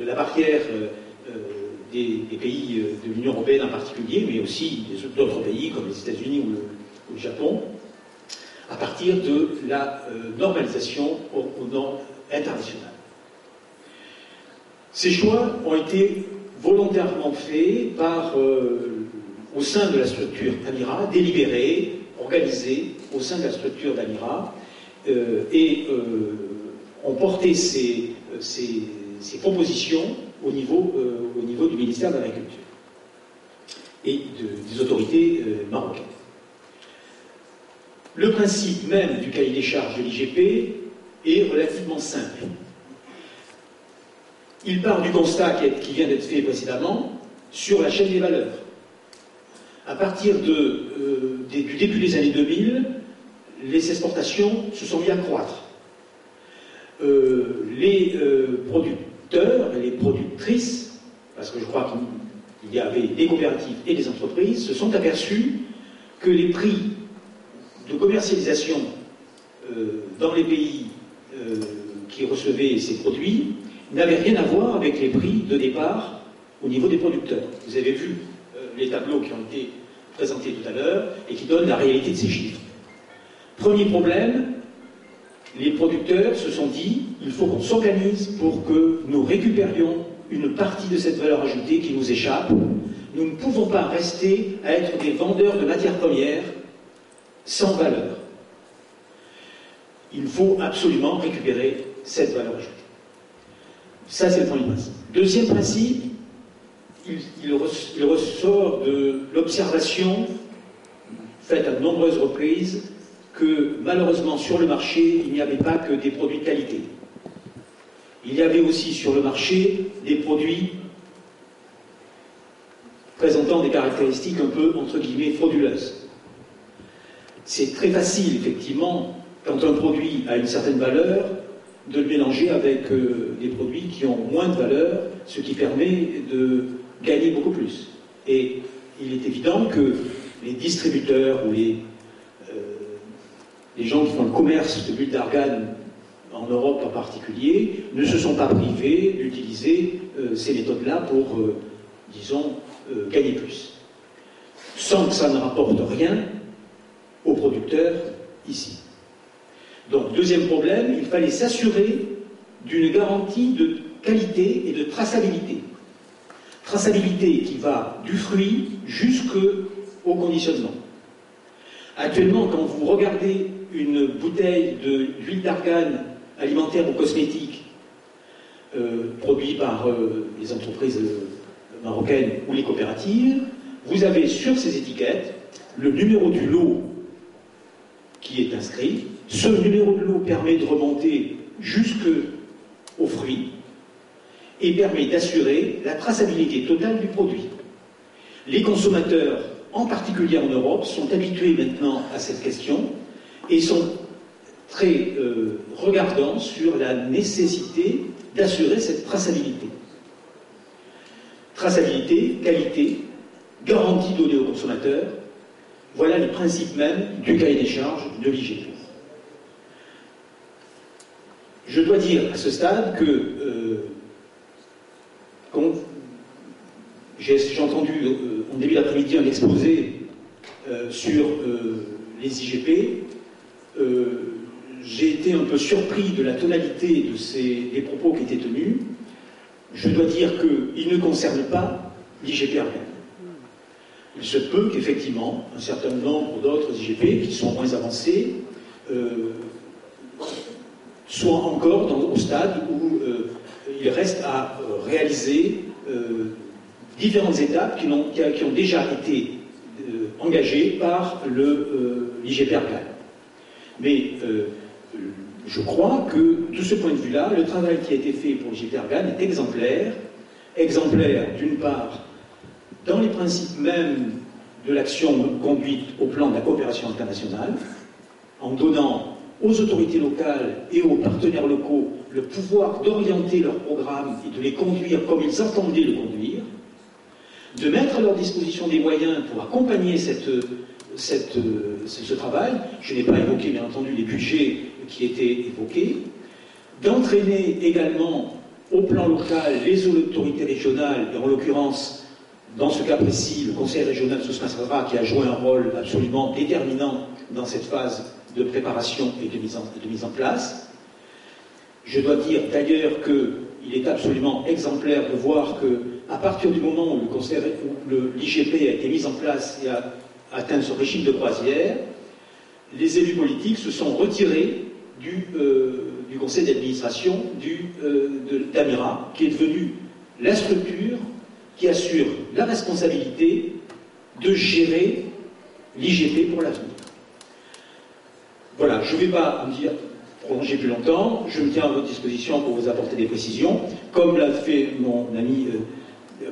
la barrière des pays de l'Union européenne en particulier, mais aussi d'autres pays comme les États-Unis ou le Japon, à partir de la normalisation au nom international. Ces choix ont été volontairement faits au sein de la structure Amira, délibérés, organisés au sein de la structure d'Amira, et ont porté ces propositions au niveau du ministère de l'Agriculture et des autorités marocaines. Le principe même du cahier des charges de l'IGP est relativement simple. Il part du constat qui vient d'être fait précédemment sur la chaîne des valeurs. À partir du début des années 2000, les exportations se sont mis à croître. Les producteurs et les productrices, parce que je crois qu'il y avait des coopératives et des entreprises, se sont aperçus que les prix de commercialisation dans les pays qui recevaient ces produits n'avaient rien à voir avec les prix de départ au niveau des producteurs. Vous avez vu les tableaux qui ont été présentés tout à l'heure et qui donnent la réalité de ces chiffres. Premier problème, les producteurs se sont dit il faut qu'on s'organise pour que nous récupérions une partie de cette valeur ajoutée qui nous échappe. Nous ne pouvons pas rester à être des vendeurs de matières premières sans valeur. Il faut absolument récupérer cette valeur ajoutée. Ça, c'est le premier principe. Deuxième principe, il ressort de l'observation faite à de nombreuses reprises que malheureusement sur le marché, il n'y avait pas que des produits de qualité. Il y avait aussi sur le marché des produits présentant des caractéristiques un peu, entre guillemets, frauduleuses. C'est très facile, effectivement, quand un produit a une certaine valeur, de le mélanger avec des produits qui ont moins de valeur, ce qui permet de gagner beaucoup plus. Et il est évident que les distributeurs ou les gens qui font le commerce de l'huile d'argan, en Europe en particulier, ne se sont pas privés d'utiliser ces méthodes-là pour, disons, gagner plus. Sans que ça ne rapporte rien aux producteurs ici. Donc, deuxième problème, il fallait s'assurer d'une garantie de qualité et de traçabilité. Traçabilité qui va du fruit jusqu'au conditionnement. Actuellement, quand vous regardez une bouteille d'huile d'argan alimentaire ou cosmétique produite par les entreprises marocaines ou les coopératives, vous avez sur ces étiquettes le numéro du lot qui est inscrit. Ce numéro de lot permet de remonter jusqu'aux fruits et permet d'assurer la traçabilité totale du produit. Les consommateurs, en particulier en Europe, sont habitués maintenant à cette question et sont très regardants sur la nécessité d'assurer cette traçabilité. Traçabilité, qualité, garantie donnée aux consommateurs, voilà les principes mêmes du cahier des charges de l'IGP. Je dois dire à ce stade que j'ai entendu en début d'après-midi un exposé sur les IGP. J'ai été un peu surpris de la tonalité des propos qui étaient tenus. Je dois dire qu'ils ne concernent pas l'IGP argan. Il se peut qu'effectivement, un certain nombre d'autres IGP qui sont moins avancés soient encore au stade où il reste à réaliser différentes étapes qui ont déjà été engagées par l'IGP argan. Mais je crois que, de ce point de vue-là, le travail qui a été fait pour l'IGP argan est exemplaire. Exemplaire, d'une part, dans les principes mêmes de l'action conduite au plan de la coopération internationale, en donnant aux autorités locales et aux partenaires locaux le pouvoir d'orienter leur programme et de les conduire comme ils entendaient le conduire, de mettre à leur disposition des moyens pour accompagner ce travail. Je n'ai pas évoqué, bien entendu, les budgets qui étaient évoqués, d'entraîner également au plan local les autorités régionales, et en l'occurrence, dans ce cas précis, le conseil régional de Souss-Massa qui a joué un rôle absolument déterminant dans cette phase de préparation et de mise en place. Je dois dire d'ailleurs qu'il est absolument exemplaire de voir qu'à partir du moment où l'IGP a été mis en place et a atteint son régime de croisière, les élus politiques se sont retirés du conseil d'administration d'Amira, qui est devenu la structure qui assure la responsabilité de gérer l'IGP pour l'avenir. Voilà, je ne vais pas prolonger plus longtemps, je me tiens à votre disposition pour vous apporter des précisions. Comme l'a fait mon ami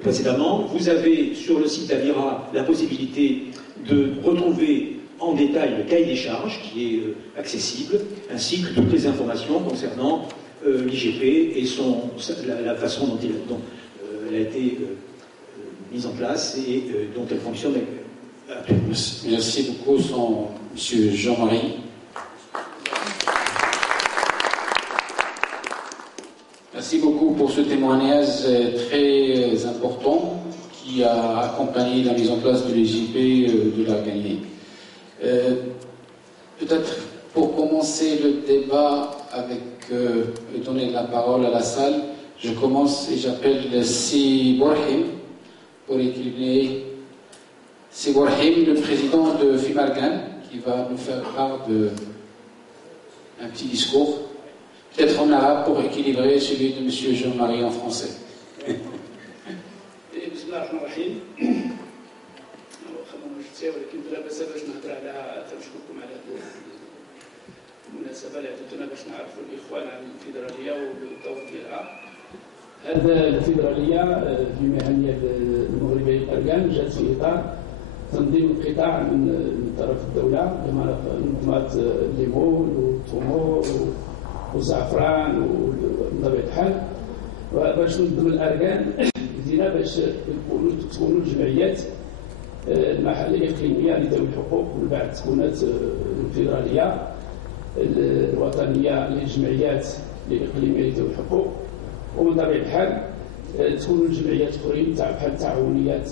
précédemment, vous avez sur le site d'Amira la possibilité de retrouver en détail le cahier des charges qui est accessible, ainsi que toutes les informations concernant l'IGP et la façon dont elle a été mise en place et dont elle fonctionne actuellement. Merci beaucoup, M. Jean-Marie. Merci beaucoup pour ce témoignage très important qui a accompagné la mise en place de l'IGP de la Guinée. Peut-être pour commencer le débat et donner la parole à la salle, je commence et j'appelle Si Bourhim pour éclairer Si Bourhim, le président de Fimargan, qui va nous faire part d'un petit discours, peut-être en arabe pour équilibrer celui de M. Jean-Marie en français. ولكن بلا باس باش نهضر على تنشكركم على هذه المناسبه اللي عطيتونا باش نعرفوا الاخوان عن الفيدراليه والدور ديالها. هذا الفيدراليه المهنيه المغربيه للاركان جات في اطار تنظيم القطاع من طرف الدوله بمنظمات الليمون والتمور والزعفران وطبيعه الحال، وباش تنظم الاركان بدينا باش تكونوا الجمعيات المحلية الإقليمية لذوي الحقوق، ومن بعد تكونت الفيدرالية الوطنية للجمعيات الإقليمية لذوي الحقوق، ومن طبيعة الحال تكونوا الجمعيات أخرين بحال التعاونيات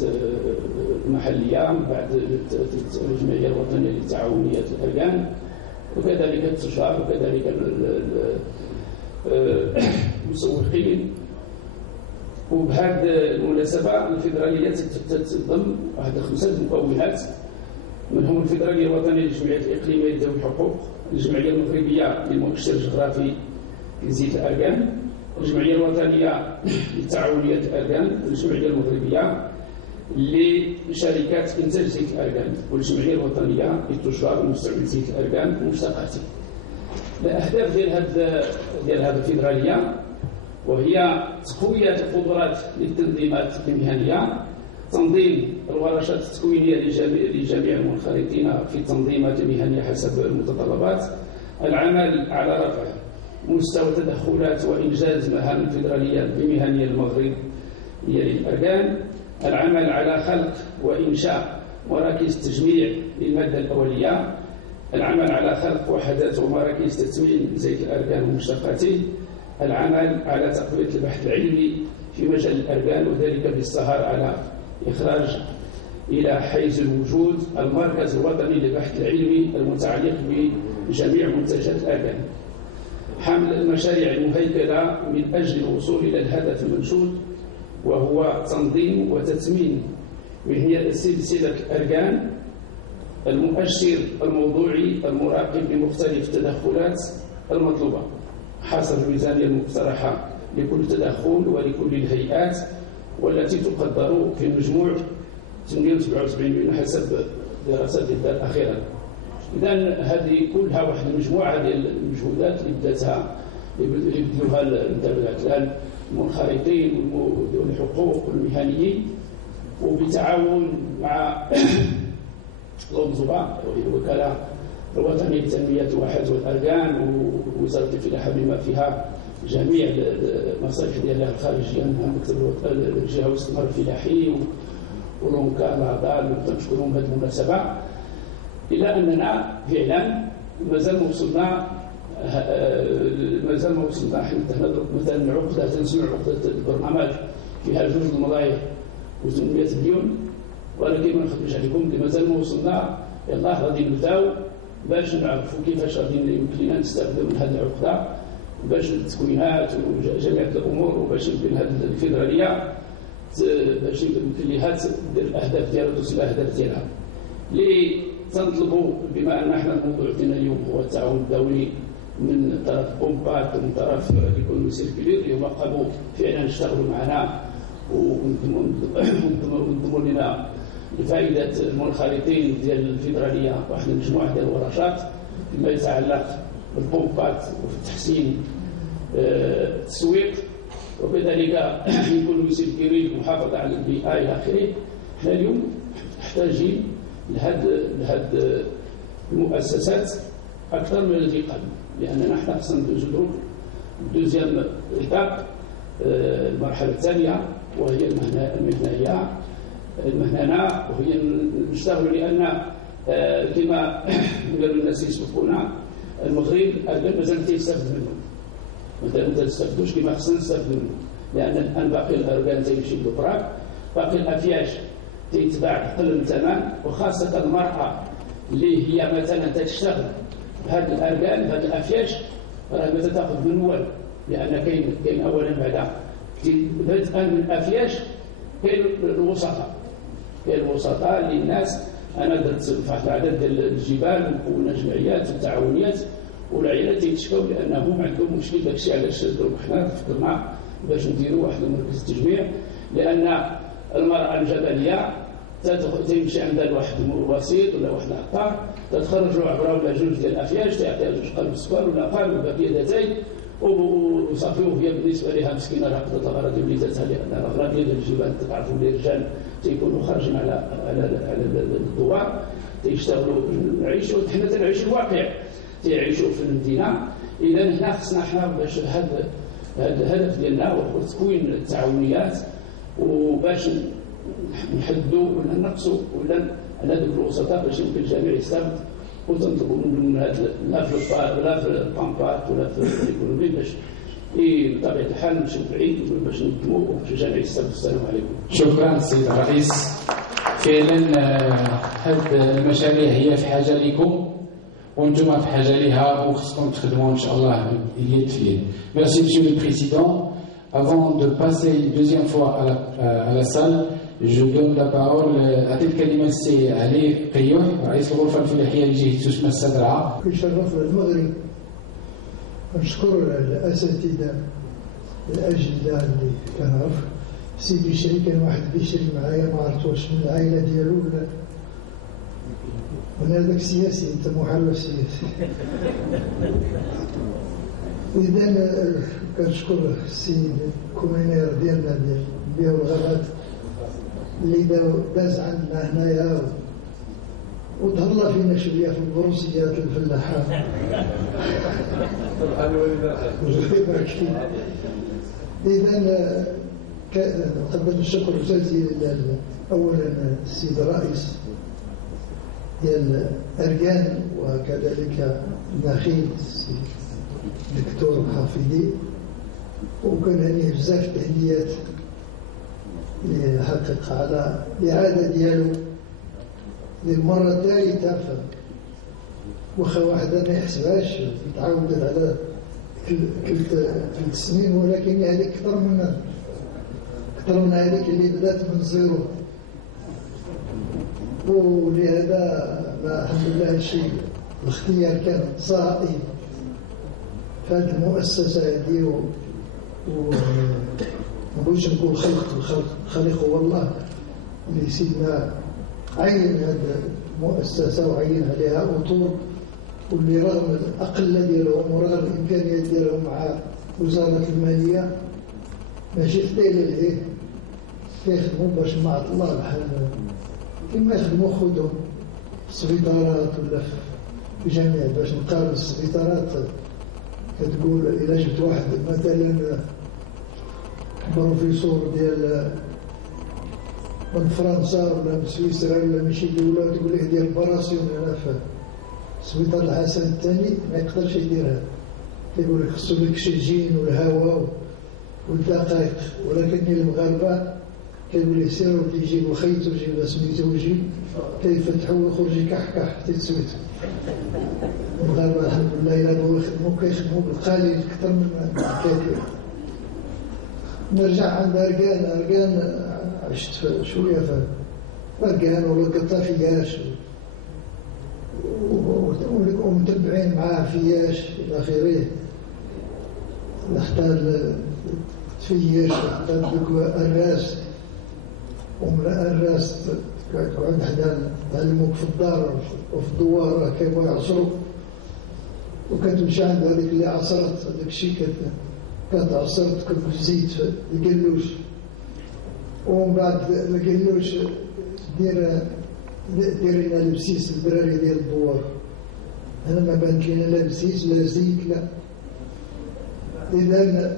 المحلية، من بعد الجمعية الوطنية للتعاونيات الأركان، وكذلك التجار، وكذلك المسوقين. وبهذه المناسبة الفيدرالية تتضم واحد 5 مكونات، منهم الفيدرالية الوطنية للجمعيات الإقليمية لذوي الحقوق، الجمعية المغربية للمؤشر الجغرافي لزيت الأركان، الجمعية الوطنية للتعاونيات الأركان، الجمعية المغربية لشركات إنتاج زيت الأركان، والجمعية الوطنية للتجار ومستعمل زيت الأركان ومشتقاته. الأهداف ديال هذه الفيدرالية وهي تقوية القدرات للتنظيمات المهنية، تنظيم الورشات التكوينية لجميع المنخرطين في التنظيمات المهنية حسب المتطلبات، العمل على رفع مستوى تدخلات وإنجاز مهام الفيدرالية بمهنية المغرب للأركان، العمل على خلق وإنشاء مراكز تجميع للمادة الأولية، العمل على خلق وحدات ومراكز تثمين زيت الأركان ومشتقاته، العمل على تقوية البحث العلمي في مجال الأركان، وذلك بالسهر على إخراج إلى حيز الوجود المركز الوطني للبحث العلمي المتعلق بجميع منتجات الأركان، حمل المشاريع المهيكلة من أجل الوصول إلى الهدف المنشود، وهو تنظيم وتثمين وهي سلسلة الأركان، المؤشر الموضوعي المراقب لمختلف التدخلات المطلوبة، حسب الميزانية المقترحة لكل تدخل ولكل الهيئات، والتي تقدر في المجموع 877 مليون حسب دراسات الدار أخيرا. إذن هذه كلها واحد المجموعة ديال المجهودات اللي بدلوها الآن المنخرطين والحقوق والمهنيين، وبتعاون مع الأنظمة الوكالة الوطنية لتنمية الواحات والأركان ووزارة الفلاحة بما فيها جميع المصاريف ديالها الخارجيه منها مكتب الجهه والاستثمار الفلاحي ولونكا لاضال، ونشكرهم بهذه المناسبه. الى اننا فعلا مازال ما وصلنا حتى نضرب مثلا عقده تنسمع عقده البرنامج فيها 2 الملايير و800 مليون، ولكن ما نخبرش عليكم مازال ما وصلنا. يلاه غادي نبداو باش نعرفوا كيفاش غادي يمكن لنا نستافدوا من هذه العقده باش التكوينات وجميع الامور، وباش يمكن هذه الفيدراليه باش يمكن لها دير الاهداف ديالها وتوصل الاهداف ديالها. اللي تنطلبوا بما ان احنا الموضوع ديالنا اليوم هو التعاون الدولي من طرف بومبات ومن طرف ليكونومي سيركولير، اليوم قاموا فعلا يشتغلوا معنا ونضموا لنا لفائده المنخرطين ديال الفيدراليه واحد المجموعه ديال الورشات فيما يتعلق بالبومبات وفي تحسين التسويق، وكذلك يكون سيركولير المحافظه على البيئه الى اخره. احنا اليوم محتاجين لهاد المؤسسات اكثر من الذي قبل، لاننا حنا خصنا ندوزو دوزيام ايتاب، المرحله الثانيه وهي المهنه، وهي نشتغلوا لان كما قالوا الناس يسبقونا المغرب مازال تيستافد منه، مثلا ما تستافدوش كما خصنا نستافدوا منه، لان الان باقي الاركان تيمشي بالبراك، باقي الافياش تيتباع بقل الثمن، وخاصه المراه اللي هي مثلا تشتغل بهذه الاركان بهذه الافياش راه ما تاخذ من والو، لان كاين اولا بعد بدءا من الافياش كاين الوسطاء اللي الناس انا درت واحد العدد ديال الجبال وكونا جمعيات وتعاونيات، والعائلات تيتشكاو لانهم عندهم مشكل. داكشي علاش دروك حنا فكرنا باش نديروا واحد مركز التجميع، لان المراه الجبليه تمشي عندها واحد الوسيط ولا واحد العطار تتخرجوا عبره ولا 2 ديال الافياش تعطيها 2 قلب سكر ولا قلب وباقي داتاي وصافي، وهي بالنسبه لها مسكينه راه قضت الغرض ديال وليداتها، لان الاغراض ديال الجبال تعرفوا بلي الرجال تيكونوا خارجين على الدوار تيشتغلوا نعيشوا، حنا تنعيشوا الواقع تيعيشوا في المدينه. اذا هنا خصنا حنا باش هذا الهدف ديالنا هو تكوين التعاونيات، وباش نحدوا ولا نقصوا ولا هذوك الوسطاء باش يمكن الجميع يستافد، وتنطلبوا من هذا لا في البامبات ولا في الايكونومي باش بطبيعه الحال نمشيو بعيد باش ننظموا وباش الجميع يستافدوا. السلام عليكم. شكرا سيد الرئيس. فعلا هذه المشاريع هي في حاجه لكم وانتم في حاجه لها، وخصكم تخدموا ان شاء الله يد في يد. Merci Monsieur le Président. Avant de passer une deuxième fois à la salle, je donne la parole à telle كلمة السي علي قيوح رئيس الغرفة الفلاحية لجهة سوسمة السدرعة. يشرفنا المغرب، نشكر الأساتذة الأجلاء اللي كنعرف. سيدي بشري كان واحد بشري معايا ما عرفتوش من العائلة ديالو ولا وانا هذاك سياسي، انت محرر سياسي. إذا كنشكر السيد الكومينير ديالنا ديال البيئة والغابات اللي داز عندنا هنايا وتهلا فينا شويه في البروسيات الفلاحه. إذا نقدم الشكر الجزيل أولا السيد الرئيس ديال أركان، وكذلك النخيل السيد الدكتور حافظي، وكنهنيه بزاف التهنيات اللي حقق على الإعادة ديالو للمرة الثالثة، واخا واحدة ما يحسبهاش تعاودت على كل 3 سنين، ولكن هذيك أكثر من هذيك اللي بدات من زيرو. ولهذا الحمد لله الشيء الاختيار كان صائب في هذه المؤسسة هذه، ونقولش نقول الخلق هو الله اللي سيدنا عين هذه المؤسسة وعين عليها أطور، واللي رغم الأقل ديالهم ورغم الإمكانيات ديالهم مع وزارة المالية ماشي في ليلة العيد كيخدموا باش مع الله بحال كما يخدموا خدهم في السبيطارات ولا في جميع باش نقارن السبيطارات كتقول إلا جبت واحد مثلا بروفيسور ديال من فرنسا ولا من سويسرا ولا من شي دولة تقول له دير اوبراسيون هنا في سبيطار الحسن الثاني ما يقدرش يديرها، كيقول لك خصو الاكسجين والهواء والدقائق. ولكن المغاربة كيقول لي سير وتيجيبوا خيط وجيب سميتو وجيب كيفتحوا ويخرج يكحكح حتى سميتو. المغاربة الحمد لله إلا بغاو يخدموا كيخدموا بالقليل أكثر من الكثير. نرجع عند أركان عشت شوية في أركان ولقطة فياش ومتبعين معاه فياش إلى آخره، حتى فياش حتى الراس ومن الراس عند حدا تعلموك في الدار وفي الدوار كيف يعصروا، وكتمشي عند هذيك اللي عصرت هذاك الشيء كتعصرت كتزيد في القلوش، ومن بعد القلوش دير لنا البسيس البراري ديال الدوار. أنا ما بانت لنا لا بسيس لا زيت لا. إذا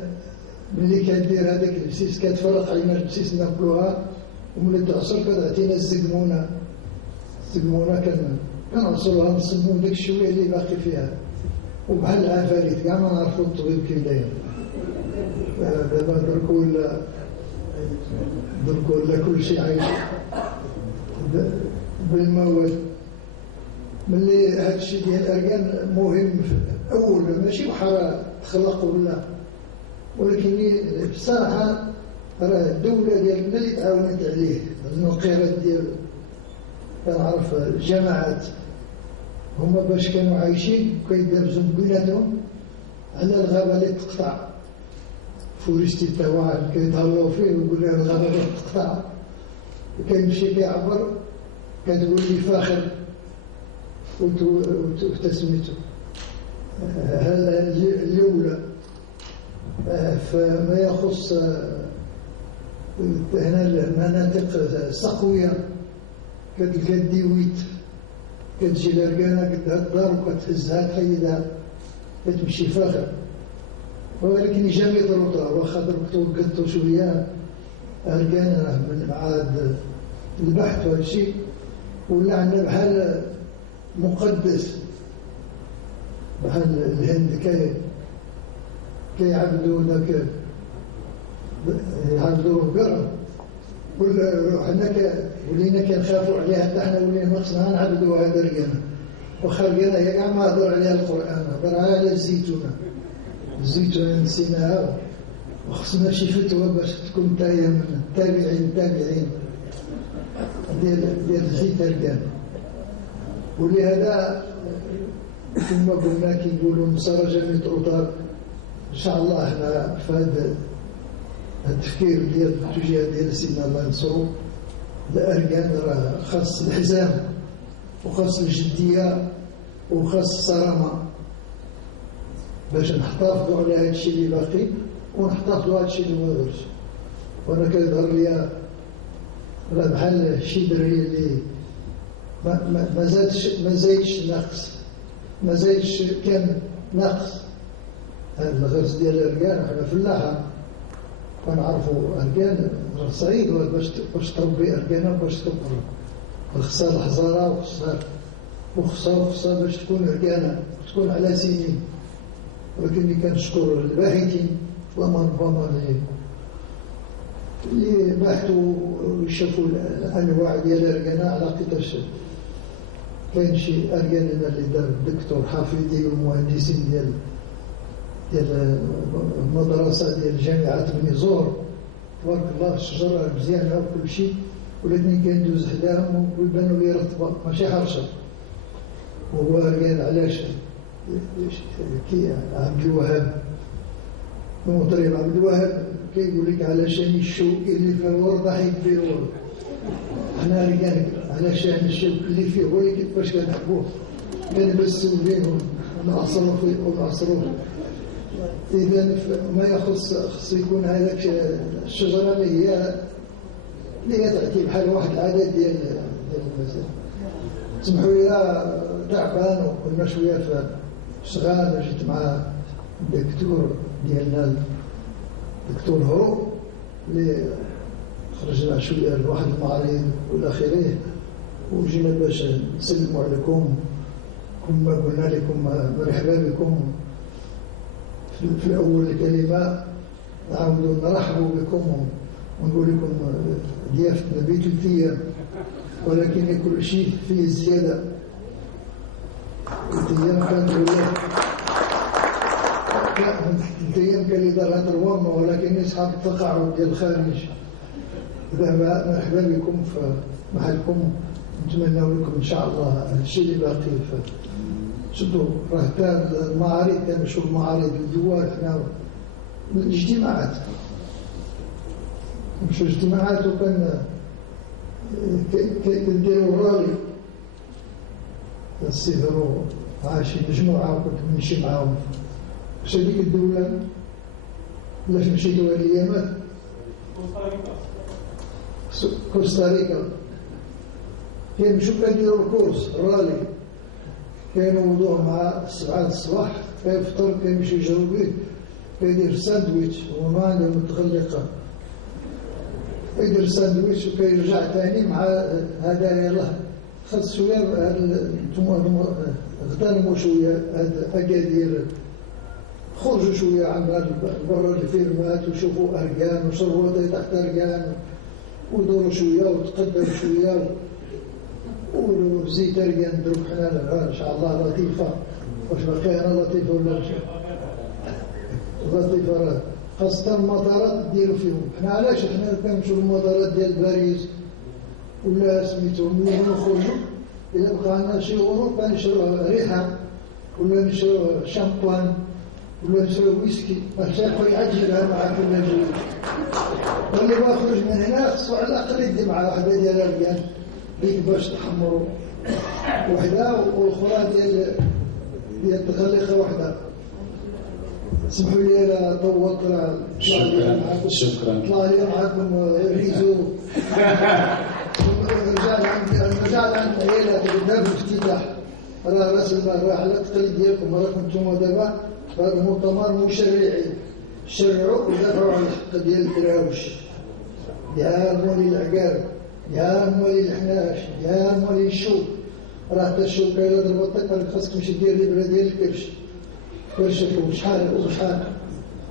ملي كدير هذاك البسيس كتفرق علينا البسيس ناكلوها، وملي تعصر كتعطينا الزقمونة. الزقمونة كنعصروها نصمو داك الشوية اللي باقي فيها، وبحال العفاريت كاع ما نعرفو الطبيب كي داير. دابا درك ولا كل شيء عايش بالمواد. ملي هذا الشيء ديال الأركان مهم أول ماشي بحال تخلق ولا، ولكن بصراحة راه الدولة ديالنا اللي تعاونت عليه. النقيرات ديال كنعرف الجماعات هما باش كانوا عايشين كيدابزوا بيناتهم على الغابة اللي تقطع. فوريستي تا واحد كيتهلاو فيه ويقول له الغابة اللي تقطع، وكيمشي كيعبر كتقول لي فاخر وتسميته. هذا الأولى. فما يخص هنا المناطق السقوية كتلقى الديويت كتجي الأركانة قدها الدار وكتهزها تحيدها كتمشي فاخر. ولكن جامي ضرورة واخا درك توقدتو شوية أركان راه من بعد البحث وهذا الشيء ولا عندنا بحال مقدس، بحال الهند كيعبدوا ذاك يعبدوا القرن، وحنا ولينا كنخافوا عليها حتى حنا ولينا ما خصنا نعبدوا هذا الرجال. واخا الرجال هي كاع ما هضر عليها القرآن، هضر على الزيتونة. الزيتونة نسيناها وخصنا شي فتوى باش تكون تاهي من التابعين ديال الزيت الرجال. ولهذا كما قلنا كيقولوا نصر جميع الأوطار. إن شاء الله احنا في هذا التفكير ديال الاتجاه ديال سيدنا الله ينصرو. الأركان راه خاص الحزام وخاص الجدية وخاص الصرامة باش نحتفظوا على هذا الشيء اللي باقي ونحتفظوا على هذا الشيء اللي ما ظهرش. وأنا كيظهر لي بحال شي دري اللي ما زايدش ناقص، ما زايدش كان ناقص. هذا الغرس ديال الأركان حنا فلاحة كنعرفوا أركان صعيب باش تربي أركانة وباش تكبر. خصها الحزارة وخصها باش تكون أركانة وتكون على سنين. ولكن كنشكر الباحثين ربما اللي باحثوا وشافوا الأنواع ديال الأركانة على قداش كاين شي أركان اللي دار الدكتور حافظي والمهندسين ديال المدرسة ديال جامعة بني زور تبارك الله الشجرة مزيانة وكل شيء، ولكن كندوز حداهم ويبانوا لي رطبة ماشي حرشة. وهو قال علاش كي عبد الوهاب المطرب عبد الوهاب كيقول لك علشان الشوك اللي في الورد حيد فيه الورد. حنا رجال علشان الشوك اللي فيه هو اللي كيفاش كنحبوه كنبسوا فيه ونعصروا فيه ونعصروه. إذا ما خص يكون هذاك الشجرة اللي هي تأتي بحال واحد العدد ديال المزال. سمحوا لي تعبان وكنا شوية في الشغال جيت مع الدكتور ديالنا الدكتور هرو اللي خرجنا شويه لواحد المعارض والى اخره، وجينا باش نسلموا عليكم كما قلنا لكم مرحبا بكم في اول الكلمه، نعاودوا نرحبوا بكم ونقول لكم ضيافتنا بيت الثياب، ولكن كل شيء فيه زياده. الثياب كان اللي دار هذا الوهم، ولكن يصحاب التقاعد ديال الخارج. إذا مرحبا بكم في محلكم، نتمنى لكم إن شاء الله الشيء اللي باقي. شدوا راه كان المعارض، كان نشوف معارض الدول حنا الاجتماعات، مش اجتماعات، وكان كنديروا الرالي، نسيروا مع شي مجموعة وكنت نمشي معاهم. واش هذيك الدولة ولا في شي دول اليمن؟ كوستاريكا. كيمشيو كنديروا الكورس الرالي، كينوضوه مع 7 الصباح، كيفطر كيمشي يجرو به، كيدير ساندويتش وما عنده متغلقة، كيدير ساندويتش وكيرجع ثاني مع هذا. يلاه خاص شوية نتوما اغتنموا شوية هاد أكادير، خرجوا شوية عن برا الفيرمات وشوفوا أرقام وشربوا تحت أرقام ودوروا شوية وتقدموا شوية وزيت أرقام دروك حنا إن شاء الله لطيفة. واش باقي أنا لطيفة ولا لطيفة؟ خاصة المطارات ديروا فيهم. حنا علاش حنا كنمشيو للمطارات ديال باريس ولا سميتو ملي نخرجوا، إلا بقى عندنا شي غروب كنشرو ريحة ولا نشرو شامبان ولا نشرو ويسكي، الشيخ يعجلها مع كل جيل. واللي باخرج من هنا خصو على الأقل يدي مع واحدة ديال الرجال ديك باش تحمروا وحدة، والأخرى ديال التغلقة وحدة. سمحوا لي لا طولت، شكرا. طلع لي معكم ريزو. رجعنا عند عيالة قدام الافتتاح، راه راس المال راه على التقليد ديالكم، راكم نتوما دابا هذا المؤتمر مشرعي، شرعوا ودافعوا على الحق ديال الدراوش، يا مولي العقاب، يا مولي الحناش، يا مولي الشوك. راه حتى الشوك إلا ضربتك خاصك تمشي دير الإبرة ديال الكرش، كرشك وشحال.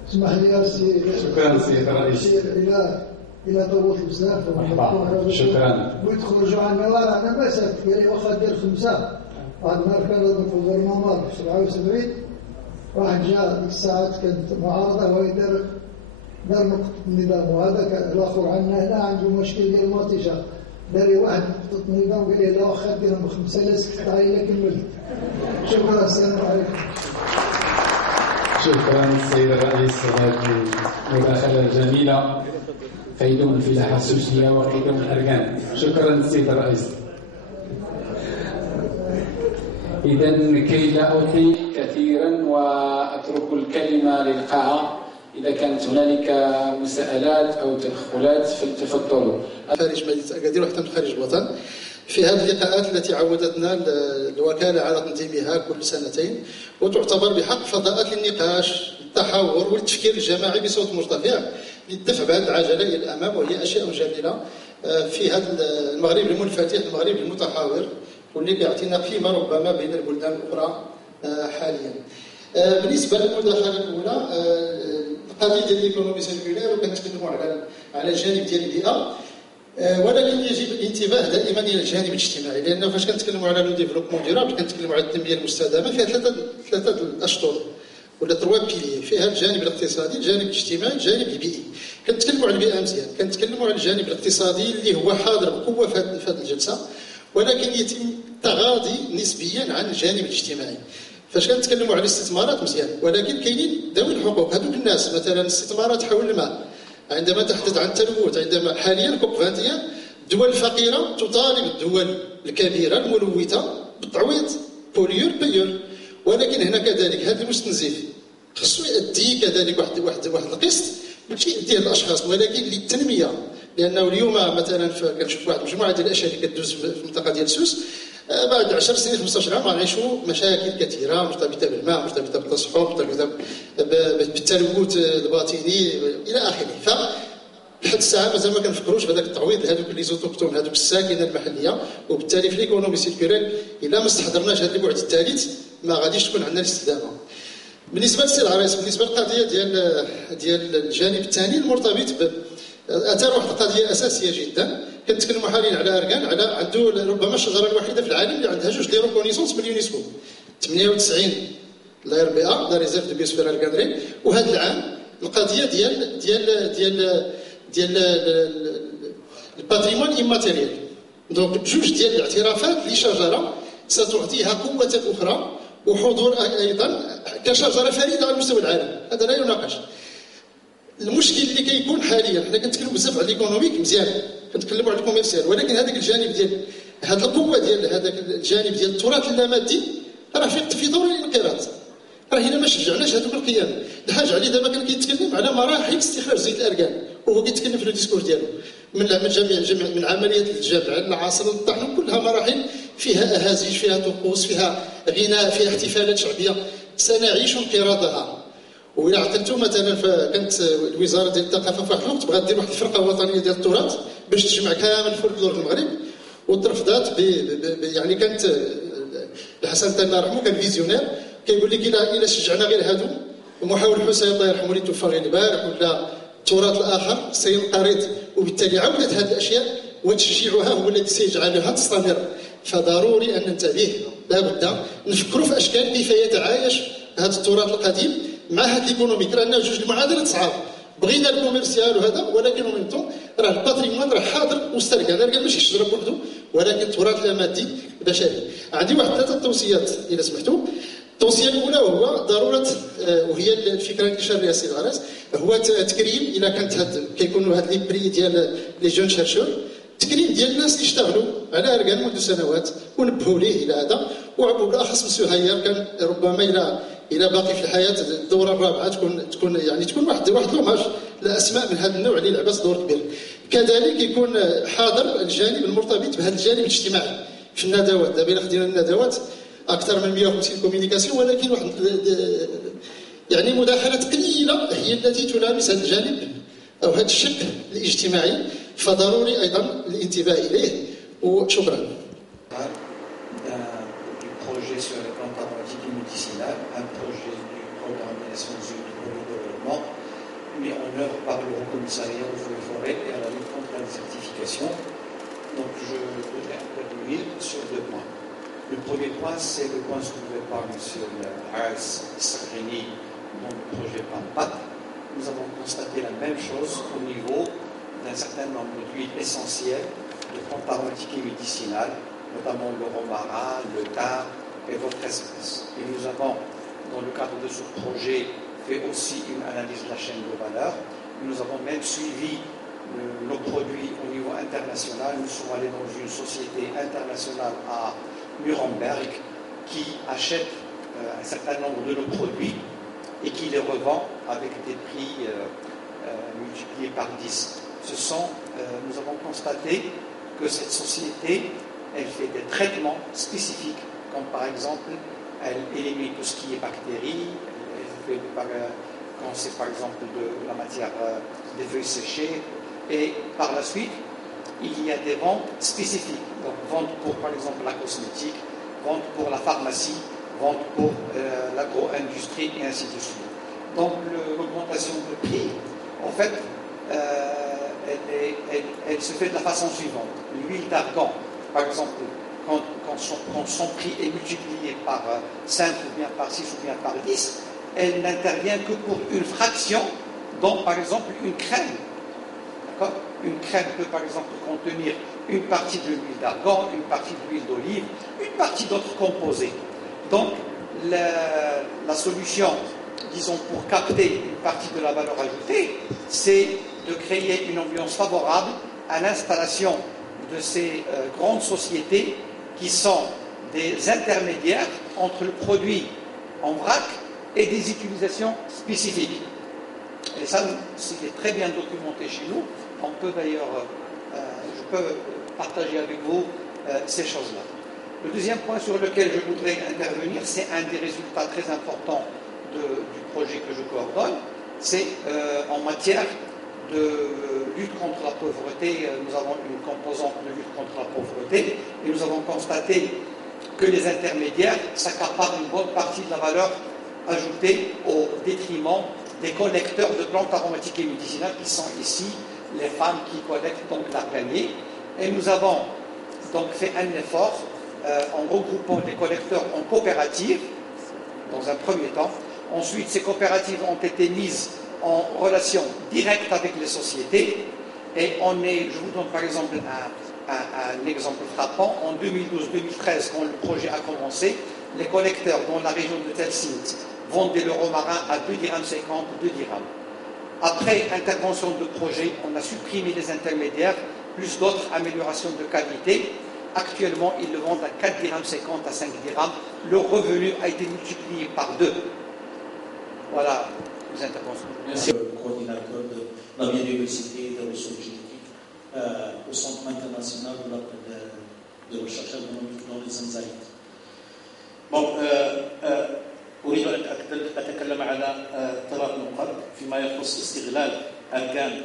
اسمح لي يا سي. شكرا سيد الرئيس. إلى طولت بزاف. شكرا. بغيت تخرجوا عنا، أنا ما ساكت، قال لي واخا دير 5. واحد النهار كان في البرنامج 77، واحد جا ديك الساعات كانت معارضة ويدار نقطة النظام، وهذاك الآخر عندنا هنا عنده مشكل ديال المطيشة، دار لي واحد نقطة النظام قال لي لا واخا ديرهم ب5 لا سكت إلا كملت. شكرا، السلام عليكم. شكرا السيد الرئيس على هذه المداخلة الجميلة، فيدوم الفلاحة السوسية وفيدوم الأركان. شكرا السيد الرئيس. إذن كي لا أطيل كثيرا وأترك الكلمة للقاعة، إذا كانت هنالك مساءلات أو تدخلات فلتفضلوا. خارج مجلس أكادير وحتى من خارج الوطن، في هذه اللقاءات التي عودتنا الوكالة على تنظيمها كل سنتين، وتعتبر بحق فضاءات للنقاش، التحاور والتفكير الجماعي بصوت مرتفع للدفع بهذه العجلة إلى الأمام، وهي أشياء جميلة في هذا المغرب المنفتح، المغرب المتحاور، واللي بيعطينا قيمة ربما بين البلدان الأخرى حاليا. بالنسبة للمداخلة الأولى، القضية ديال ليكونومي سيركولير، وكنتكلموا على الجانب ديال البيئة، ولكن يجب الانتباه دائما الى الجانب الاجتماعي، لانه فاش كنتكلموا على لو ديفلوبمون ديرابل كنتكلموا على التنميه المستدامه، فيها ثلاثه الاشطر ولا 3 بيلي، فيها الجانب الاقتصادي، الجانب الاجتماعي، الجانب البيئي. كنتكلموا على البيئه مزيان، كنتكلموا على الجانب الاقتصادي اللي هو حاضر بقوه في هذه الجلسه، ولكن يتم تغاضي نسبيا عن الجانب الاجتماعي. فاش كنتكلموا على الاستثمارات مزيان، ولكن كاينين ذوي الحقوق، هذوك الناس مثلا الاستثمارات حول الماء، عندما تحدث عن التلوث، عندما حاليا كوب 21 الدول الفقيره تطالب الدول الكبيره الملوثه بالتعويض بوليور بيور، ولكن هنا كذلك هذا المستنزف خصو يؤدي كذلك واحد القسط ماشي ديال الاشخاص، ولكن للتنميه، لانه اليوم مثلا كنشوف واحد المجموعه ديال الاشياء اللي كدوز في المنطقه ديال سوس، بعد 10 سنين 15 عام غنعيشوا مشاكل كثيره مرتبطه بالماء، مرتبطه بالتصحر، مرتبطه بالتلوث الباطني الى اخره. لحد الساعه مازال ما كنفكروش بهذاك التعويض لهذوك لي زوتوكتون، هذوك الساكنه المحليه، وبالتالي في ليكونومي سيركولير الا ما استحضرناش هذا البعد الثالث ما غاديش تكون عندنا الاستدامه. بالنسبه للسي العريس، بالنسبه للقضيه ديال الجانب الثاني المرتبط اثار واحد القضيه اساسيه جدا. كنتكلموا حاليا على اركان، على عنده ربما الشجره الوحيده في العالم اللي عندها جوج دي ريكونيسونس باليونسكو، 98 لا ار بي ا لا ريزيرف دو بيوسفير اركانري، وهذا العام القضيه ديال الباتريمون ايماتيريال. دونك جوج ديال الاعترافات لشجره ستعطيها قوه اخرى وحضور ايضا كشجره فريده على مستوى العالم، هذا لا يناقش. المشكل اللي كيكون حاليا، حنا كنتكلموا بزاف على الايكونوميك مزيان، كنتكلموا على الكوميرسيال، ولكن هذاك الجانب ديال هذه القوه ديال هذاك الجانب ديال التراث اللامادي راه في دور الانقراض. راه هنا ما شجعناش هذوك القيم. الحاج علي دابا كان كيتكلم على مراحل استخراج زيت الاركان، وهو كيتكلم في الديسكور ديالو من عمليه الجمع العصر الطحن، كلها مراحل فيها اهازيج، فيها طقوس، فيها غناء، فيها احتفالات شعبيه سنعيش انقراضها. وإلا عقلتوا مثلا كانت الوزاره ديال الثقافه في واحد الوقت بغات دير واحد الفرقه وطنيه ديال التراث باش تجمع كامل الفولكلور المغرب، وترفضات يعني كانت الحسن تانا رحمه كان فيزيونير، كيقول لك الا شجعنا غير هادو محاول حسين الله يرحمه اللي توفى غير البارح، ولا التراث الاخر سينقرض، وبالتالي عودت هذه الاشياء وتشجيعها هو الذي سيجعلها تستمر. فضروري ان ننتبه، لا بد نفكروا في اشكال كيف يتعايش هذا التراث القديم مع هذا الايكونوميك، لان جوج المعادلات صعاب. بغينا الكوميرسيال وهذا، ولكن ومنتم راه الباتريمون راه حاضر مسترجع، راه ماشي شجره بوحدو، ولكن التراث اللامادي البشري. عندي واحد 3 توصيات اذا سمحتوا. التوصيه الاولى وهو ضروره، وهي الفكره اللي شار لها السي العراس، هو تكريم. الا كانت كيكونوا هاد لي بري ديال لي جون شيرشور، تكريم ديال الناس اللي اشتغلوا على اركان منذ سنوات ونبهوا ليه الى هذا. وبالاخص مسيو هيار كان ربما الى باقي في الحياه الدوره الرابعه تكون واحد لوماج لاسماء من هذا النوع اللي لعبت دور كبير. كذلك يكون حاضر الجانب المرتبط بهذا الجانب الاجتماعي في الندوات. دابا الا خدينا الندوات اكثر من 150 كوميونيكاسيون، ولكن واحد يعني مداخلات قليله هي التي تلامس هذا الجانب او هذا الشق الاجتماعي، فضروري ايضا الانتباه اليه. وشكرا. Projet sur les plantes aromatiques et médicinales, un projet du programme des Nations Unies pour le développement, mis en œuvre par le Haut Commissariat aux eaux et forêts et à la lutte contre la désertification. Donc je voudrais intervenir sur 2 points. Le premier point, c'est le point soulevé par M. Haas Sakrini dans le projet PAMPAT. Nous avons constaté la même chose au niveau d'un certain nombre d'huiles essentielles, de plantes aromatiques et médicinales, notamment le romarin, le thym et votre espèce. Et nous avons, dans le cadre de ce projet, fait aussi une analyse de la chaîne de valeur. Nous avons même suivi nos produits au niveau international. Nous sommes allés dans une société internationale à Nuremberg qui achète un certain nombre de nos produits et qui les revend avec des prix multipliés par 10. Nous avons constaté que cette société, elle fait des traitements spécifiques, comme par exemple, elle élimine tout ce qui est bactéries, elle fait quand c'est par exemple de la matière des feuilles séchées, et par la suite, il y a des ventes spécifiques. Donc, vente pour par exemple la cosmétique, vente pour la pharmacie, vente pour l'agro-industrie, et ainsi de suite. Donc, l'augmentation de prix, en fait, elle se fait de la façon suivante. L'huile d'argan, par exemple, quand son prix est multiplié par 5 ou bien par 6 ou bien par 10, elle n'intervient que pour une fraction, donc par exemple une crème. D'accord ? Une crème peut par exemple contenir une partie de l'huile d'argan, une partie de l'huile d'olive, une partie d'autres composés. Donc la solution, disons, pour capter une partie de la valeur ajoutée, c'est de créer une ambiance favorable à l'installation de ces grandes sociétés qui sont des intermédiaires entre le produit en vrac et des utilisations spécifiques. Et ça, c'est très bien documenté chez nous. On peut d'ailleurs, je peux partager avec vous ces choses-là. Le deuxième point sur lequel je voudrais intervenir, c'est un des résultats très importants du projet que je coordonne, c'est en matière de lutte contre la pauvreté. Nous avons une composante de lutte contre la pauvreté et nous avons constaté que les intermédiaires s'accaparent une bonne partie de la valeur ajoutée au détriment des collecteurs de plantes aromatiques et médicinales qui sont ici les femmes qui collectent donc l'arganier. Et nous avons donc fait un effort en regroupant les collecteurs en coopératives dans un premier temps. Ensuite, ces coopératives ont été mises en relation directe avec les sociétés et je vous donne par exemple un exemple frappant. En 2012-2013, quand le projet a commencé, les collecteurs dans la région de Tel Sint vendaient le romarin à 2,50 dirhams, 2 dirhams. Après intervention de projet, on a supprimé les intermédiaires, plus d'autres améliorations de qualité. Actuellement, ils le vendent à 4,50 dirhams à 5 dirhams. Le revenu a été multiplié par 2. Voilà les interventions. Merci. Coordinateur de la biodiversité et des ressources génétiques au Centre international de recherche agronomique dans les Zanzaïd. أريد أن أتكلم على 3 نقاط فيما يخص استغلال أركان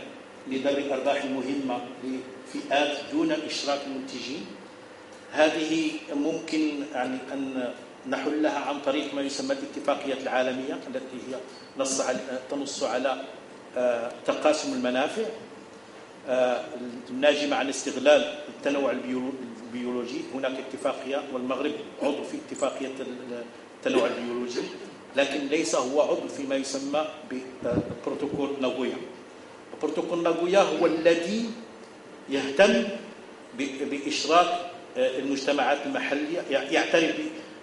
لدر الأرباح المهمة لفئات دون إشراك المنتجين. هذه ممكن يعني أن نحلها عن طريق ما يسمى الاتفاقية العالمية التي هي تنص على تقاسم المنافع الناجمة عن استغلال التنوع البيولوجي. هناك اتفاقية والمغرب عضو في اتفاقية التنوع البيولوجي، لكن ليس هو عضو فيما يسمى ببروتوكول ناغويا. بروتوكول ناغويا هو الذي يهتم بإشراك المجتمعات المحلية، يعترف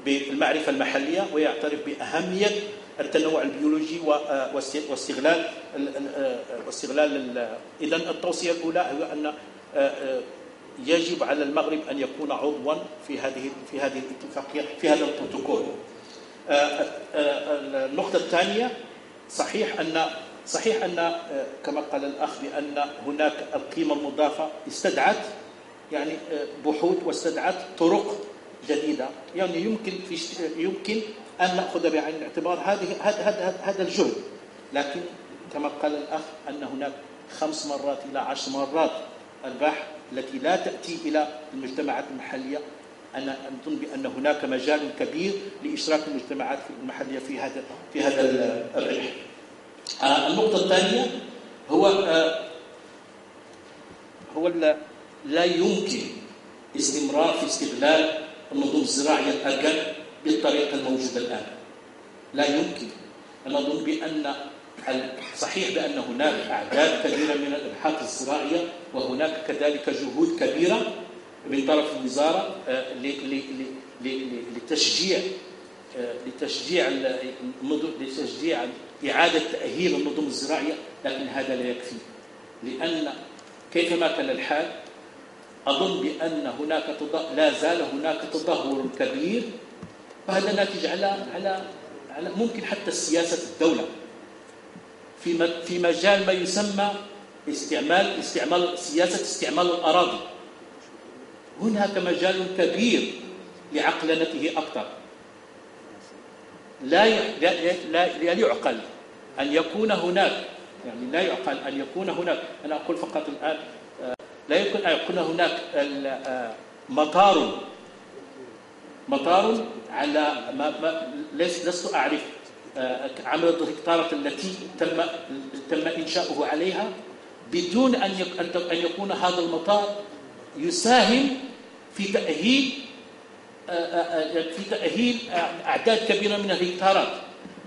بالمعرفة المحلية ويعترف بأهمية التنوع البيولوجي واستغلال إذن التوصية الأولى هو أن يجب على المغرب أن يكون عضوا في هذه الاتفاقية، في هذا البروتوكول. النقطة الثانية، صحيح أن كما قال الأخ بأن هناك القيمة المضافة استدعت يعني بحوث واستدعت طرق جديدة، يعني يمكن أن نأخذ بعين الاعتبار هذا الجهد، لكن كما قال الأخ أن هناك 5 مرات إلى 10 مرات أرباح التي لا تأتي إلى المجتمعات المحلية. أنا أظن بأن هناك مجال كبير لإشراك المجتمعات المحلية في هذا الربح. النقطة الثانية هو لا يمكن استمرار في استغلال النظم الزراعية الأرجل بالطريقة الموجودة الآن. لا يمكن. أنا أظن بأن صحيح بأن هناك أعداد كبيرة من الأبحاث الزراعية وهناك كذلك جهود كبيرة من طرف الوزارة لتشجيع إعادة تأهيل النظم الزراعية، لكن هذا لا يكفي، لأن كيفما كان الحال أظن بأن لا زال هناك تدهور كبير، وهذا ناتج على ممكن حتى سياسة الدولة في مجال ما يسمى استعمال الأراضي. هناك مجال كبير لعقلنته أكثر. لا يعقل أن يكون هناك، يعني لا يعقل أن يكون هناك، أنا أقول فقط الآن لا يمكن أن يكون هناك مطار على لست أعرف عمل الهكتارات التي تم إنشاؤه عليها بدون أن يكون هذا المطار يساهم في تأهيل أعداد كبيرة من الهكتارات.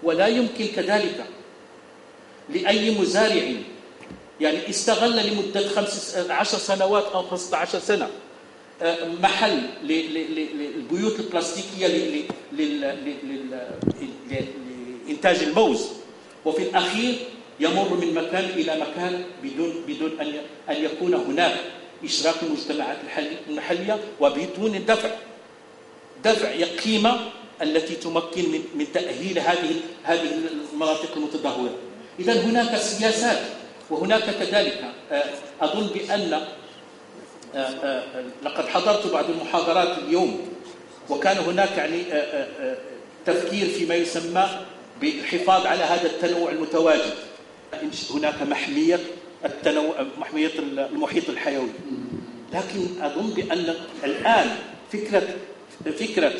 ولا يمكن كذلك لأي مزارع يعني استغل لمدة 10 سنوات أو 15 سنة محل للبيوت البلاستيكية لإنتاج الموز، وفي الأخير يمر من مكان إلى مكان بدون أن يكون هناك إشراك المجتمعات المحلية وبدون دفع قيمة التي تمكن من تأهيل هذه المناطق المتدهورة. إذن هناك سياسات، وهناك كذلك أظن بأن لقد حضرت بعض المحاضرات اليوم وكان هناك يعني تفكير فيما يسمى بالحفاظ على هذا التنوع المتواجد. هناك محمية التنوع، محمية المحيط الحيوي، لكن أظن بأن الآن فكرة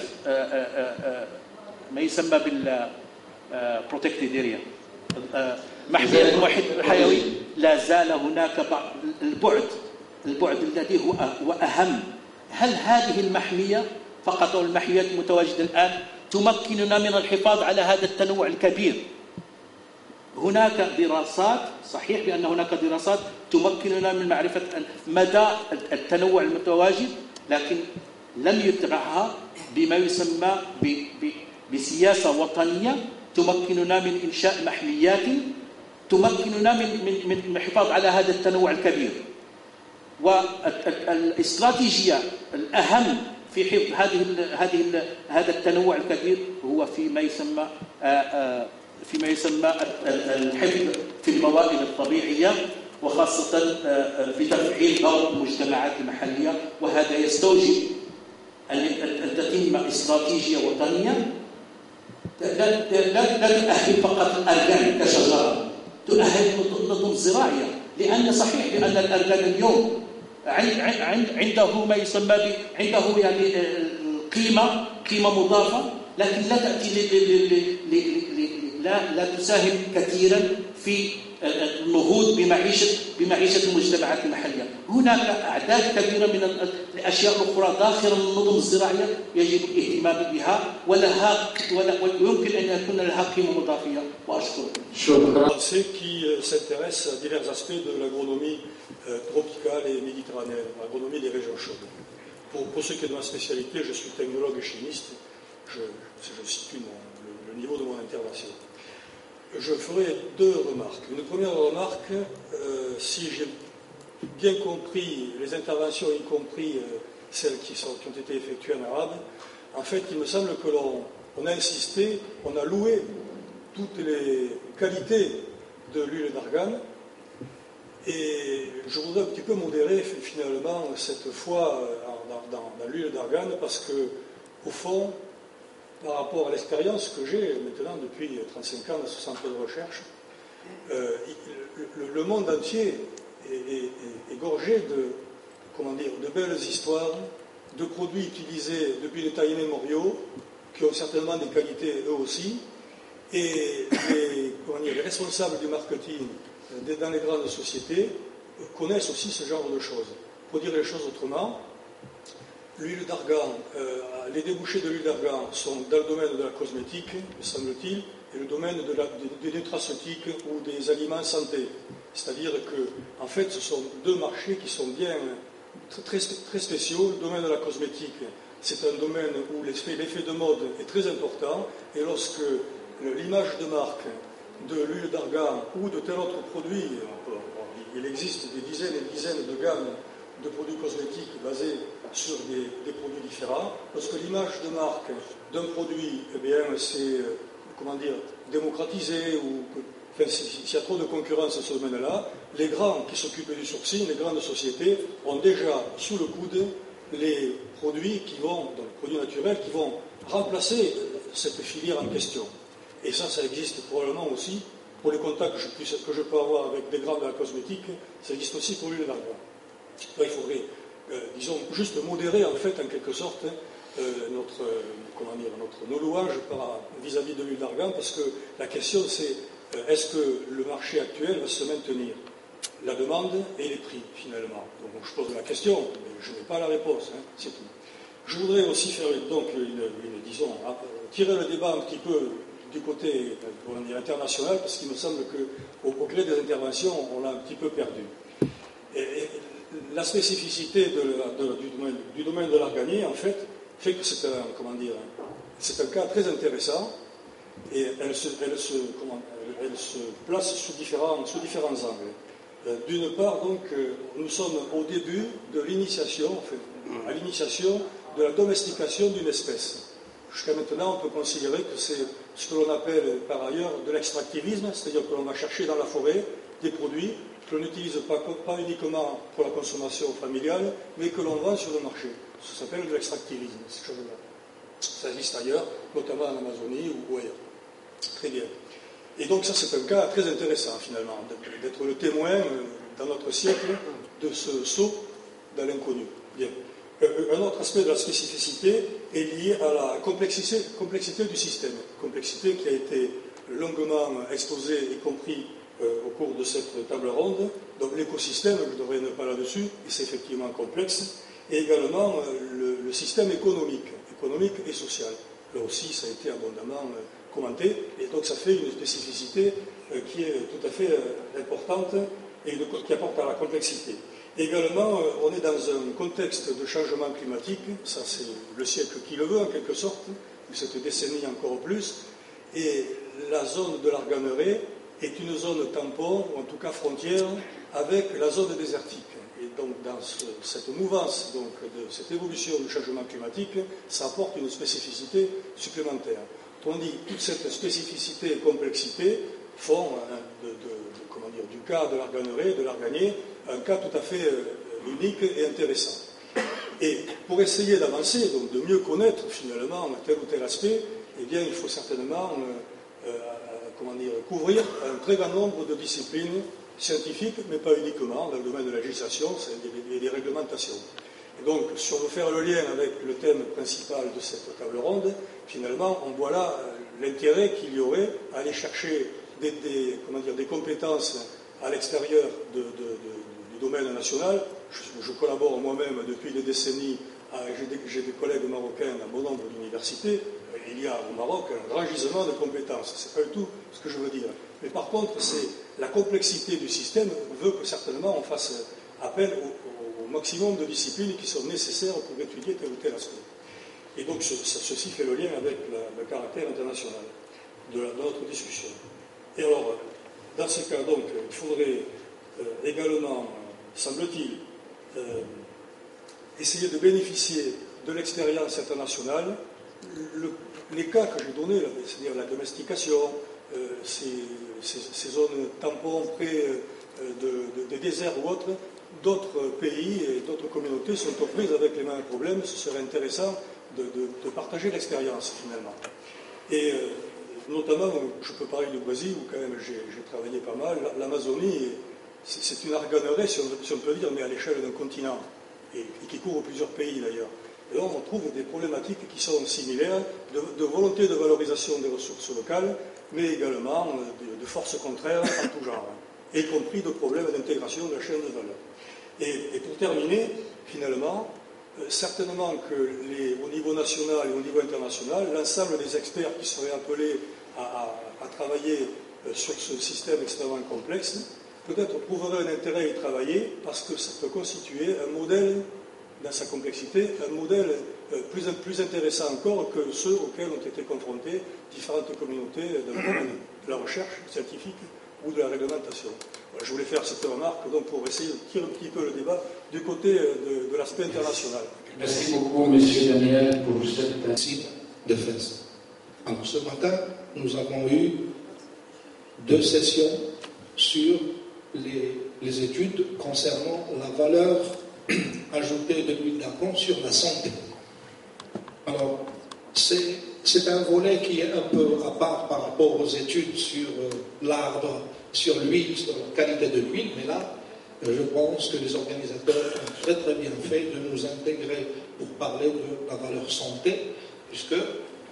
ما يسمى بال protected area، محمية المحيط الحيوي، لا زال هناك بعض البعد الذي هو أهم. هل هذه المحمية فقط، والمحميات المتواجدة الآن تمكننا من الحفاظ على هذا التنوع الكبير؟ هناك دراسات، صحيح بأن هناك دراسات تمكننا من معرفة مدى التنوع المتواجد، لكن لم يتبعها بما يسمى بسياسة وطنية تمكننا من إنشاء محميات تمكننا من الحفاظ على هذا التنوع الكبير. والاستراتيجية الأهم في حفظ هذا التنوع الكبير هو فيما يسمى الحفظ في الموارد الطبيعية، وخاصة في تفعيل دور المجتمعات المحلية. وهذا يستوجب أن تتم استراتيجية وطنية لا تؤهل فقط الأركان كشجرة، تؤهل نظم زراعية. لأن صحيح بأن الأركان اليوم عنده ما يسمى عنده يعني قيمة مضافة، لكن لا تأتي لا تساهم كثيرا في النهوض بمعيشة المجتمعات المحلية. هناك أعداد كبيرة من الأشياء الأخرى داخل النظم الزراعية يجب الاهتمام بها ويمكن أن يكون لها قيمة مضافية. وأشكرك. qui s'intéresse à divers aspects de l'agronomie tropicale et méditerranéenne, l'agronomie des régions chaudes. Pour ce qui est de ma spécialité, je suis technologue et chimiste. Je situe le niveau de mon intervention. Je ferai deux remarques. Une première remarque, si j'ai bien compris les interventions, y compris celles qui ont été effectuées en arabe, en fait, il me semble que l'on a insisté, on a loué toutes les qualités de l'huile d'argan, et je voudrais un petit peu modérer finalement cette foi dans l'huile d'argan, parce que, au fond, par rapport à l'expérience que j'ai maintenant depuis 35 ans de ce centre de recherche, le monde entier est gorgé de belles histoires, de produits utilisés depuis des temps immémoriaux, qui ont certainement des qualités eux aussi, et les responsables du marketing dans les grandes sociétés connaissent aussi ce genre de choses. Pour dire les choses autrement, l'huile d'argan, les débouchés de l'huile d'argan sont dans le domaine de la cosmétique, me semble-t-il, et le domaine des nutraceutiques ou des aliments santé. C'est-à-dire que, en fait, ce sont deux marchés qui sont bien très spéciaux. Le domaine de la cosmétique, c'est un domaine où l'effet de mode est très important, et lorsque l'image de marque de l'huile d'argan ou de tel autre produit, il existe des dizaines et des dizaines de gammes de produits cosmétiques basés sur des produits différents. Lorsque l'image de marque d'un produit, eh bien, c'est, démocratisé, ou s'il y a trop de concurrence dans ce domaine-là, les grands qui s'occupent du sourcing, les grandes sociétés, ont déjà sous le coude les produits donc les produits naturels qui vont remplacer cette filière en question. Et ça existe probablement aussi pour les contacts que je peux avoir avec des grands de la cosmétique, ça existe aussi pour l'huile d'argan. Il faudrait, juste modérer en fait, en quelque sorte, nos louanges vis-à-vis de l'huile d'argan, parce que la question c'est est-ce que le marché actuel va se maintenir, la demande et les prix finalement. Donc je pose la question, mais je n'ai pas la réponse, c'est tout. Je voudrais aussi faire tirer le débat un petit peu du côté international, parce qu'il me semble qu'au gré des interventions, on l'a un petit peu perdu. Et la spécificité du domaine de l'arganier, en fait que c'est un cas très intéressant, et elle se place sous différents angles. D'une part, donc, nous sommes au début de l'initiation, à l'initiation de la domestication d'une espèce. Jusqu'à maintenant, on peut considérer que c'est ce que l'on appelle par ailleurs de l'extractivisme, c'est-à-dire que l'on va chercher dans la forêt des produits que l'on n'utilise pas uniquement pour la consommation familiale, mais que l'on vend sur le marché. Ça s'appelle de l'extractivisme, ces choses-là. Ça existe ailleurs, notamment en Amazonie ou ailleurs. Très bien. Et donc ça, c'est un cas très intéressant, finalement, d'être le témoin, dans notre siècle, de ce saut dans l'inconnu. Bien. Un autre aspect de la spécificité est lié à la complexité du système. Complexité qui a été longuement exposée, y compris au cours de cette table ronde. Donc l'écosystème, je ne reviendrai pas là-dessus, et c'est effectivement complexe. Et également le système économique et social. Là aussi, ça a été abondamment commenté. Et donc ça fait une spécificité qui est tout à fait importante et qui apporte à la complexité. Également, on est dans un contexte de changement climatique, ça c'est le siècle qui le veut en quelque sorte, mais cette décennie encore plus, et la zone de l'Arganeraie est une zone tampon, ou en tout cas frontière, avec la zone désertique. Et donc dans cette mouvance, donc, de cette évolution du changement climatique, ça apporte une spécificité supplémentaire. On dit toute cette spécificité et complexité font du cas de l'Arganeraie, de l'Arganier, un cas tout à fait unique et intéressant. Et pour essayer d'avancer, donc de mieux connaître finalement tel ou tel aspect, eh bien, il faut certainement couvrir un très grand nombre de disciplines scientifiques, mais pas uniquement dans le domaine de la législation et des réglementations. Et donc, si on veut faire le lien avec le thème principal de cette table ronde, finalement, on voit là l'intérêt qu'il y aurait à aller chercher des compétences à l'extérieur du domaine national. Je collabore moi-même depuis des décennies, j'ai des collègues marocains dans bon nombre d'universités. Il y a au Maroc un grand gisement de compétences, c'est pas du tout ce que je veux dire. Mais par contre, c'est la complexité du système veut que certainement on fasse appel au maximum de disciplines qui sont nécessaires pour étudier tel ou tel aspect. Et donc ceci fait le lien avec le caractère international de notre discussion. Et alors, dans ce cas, donc, il faudrait également, semble-t-il, essayer de bénéficier de l'expérience internationale. Les cas que j'ai donnés, c'est-à-dire la domestication, ces zones tampons près des déserts ou autres, d'autres pays et d'autres communautés sont aux prises avec les mêmes problèmes. Ce serait intéressant de partager l'expérience, finalement. Et notamment, je peux parler du Brésil, où quand même j'ai travaillé pas mal. L'Amazonie, c'est une arganeraie, si on peut dire, mais à l'échelle d'un continent, et qui couvre plusieurs pays d'ailleurs. Et là, on trouve des problématiques qui sont similaires, de volonté de valorisation des ressources locales, mais également de forces contraires en tout genre, y compris de problèmes d'intégration de la chaîne de valeur. Et pour terminer, finalement, certainement qu'au niveau national et au niveau international, l'ensemble des experts qui seraient appelés à travailler sur ce système extrêmement complexe, peut-être trouveraient un intérêt à y travailler parce que ça peut constituer un modèle, dans sa complexité, un modèle plus intéressant encore que ceux auxquels ont été confrontées différentes communautés de la recherche scientifique ou de la réglementation. Voilà, je voulais faire cette remarque donc, pour essayer de tirer un petit peu le débat du côté de l'aspect international. Merci beaucoup, M. Daniel, pour cette défense. Alors, ce matin, nous avons eu 2 sessions sur les études concernant la valeur ajoutée de l'huile d'argan sur la santé. Alors, c'est un volet qui est un peu à part par rapport aux études sur l'arbre, sur l'huile, sur la qualité de l'huile, mais là, je pense que les organisateurs ont très très bien fait de nous intégrer pour parler de la valeur santé, puisque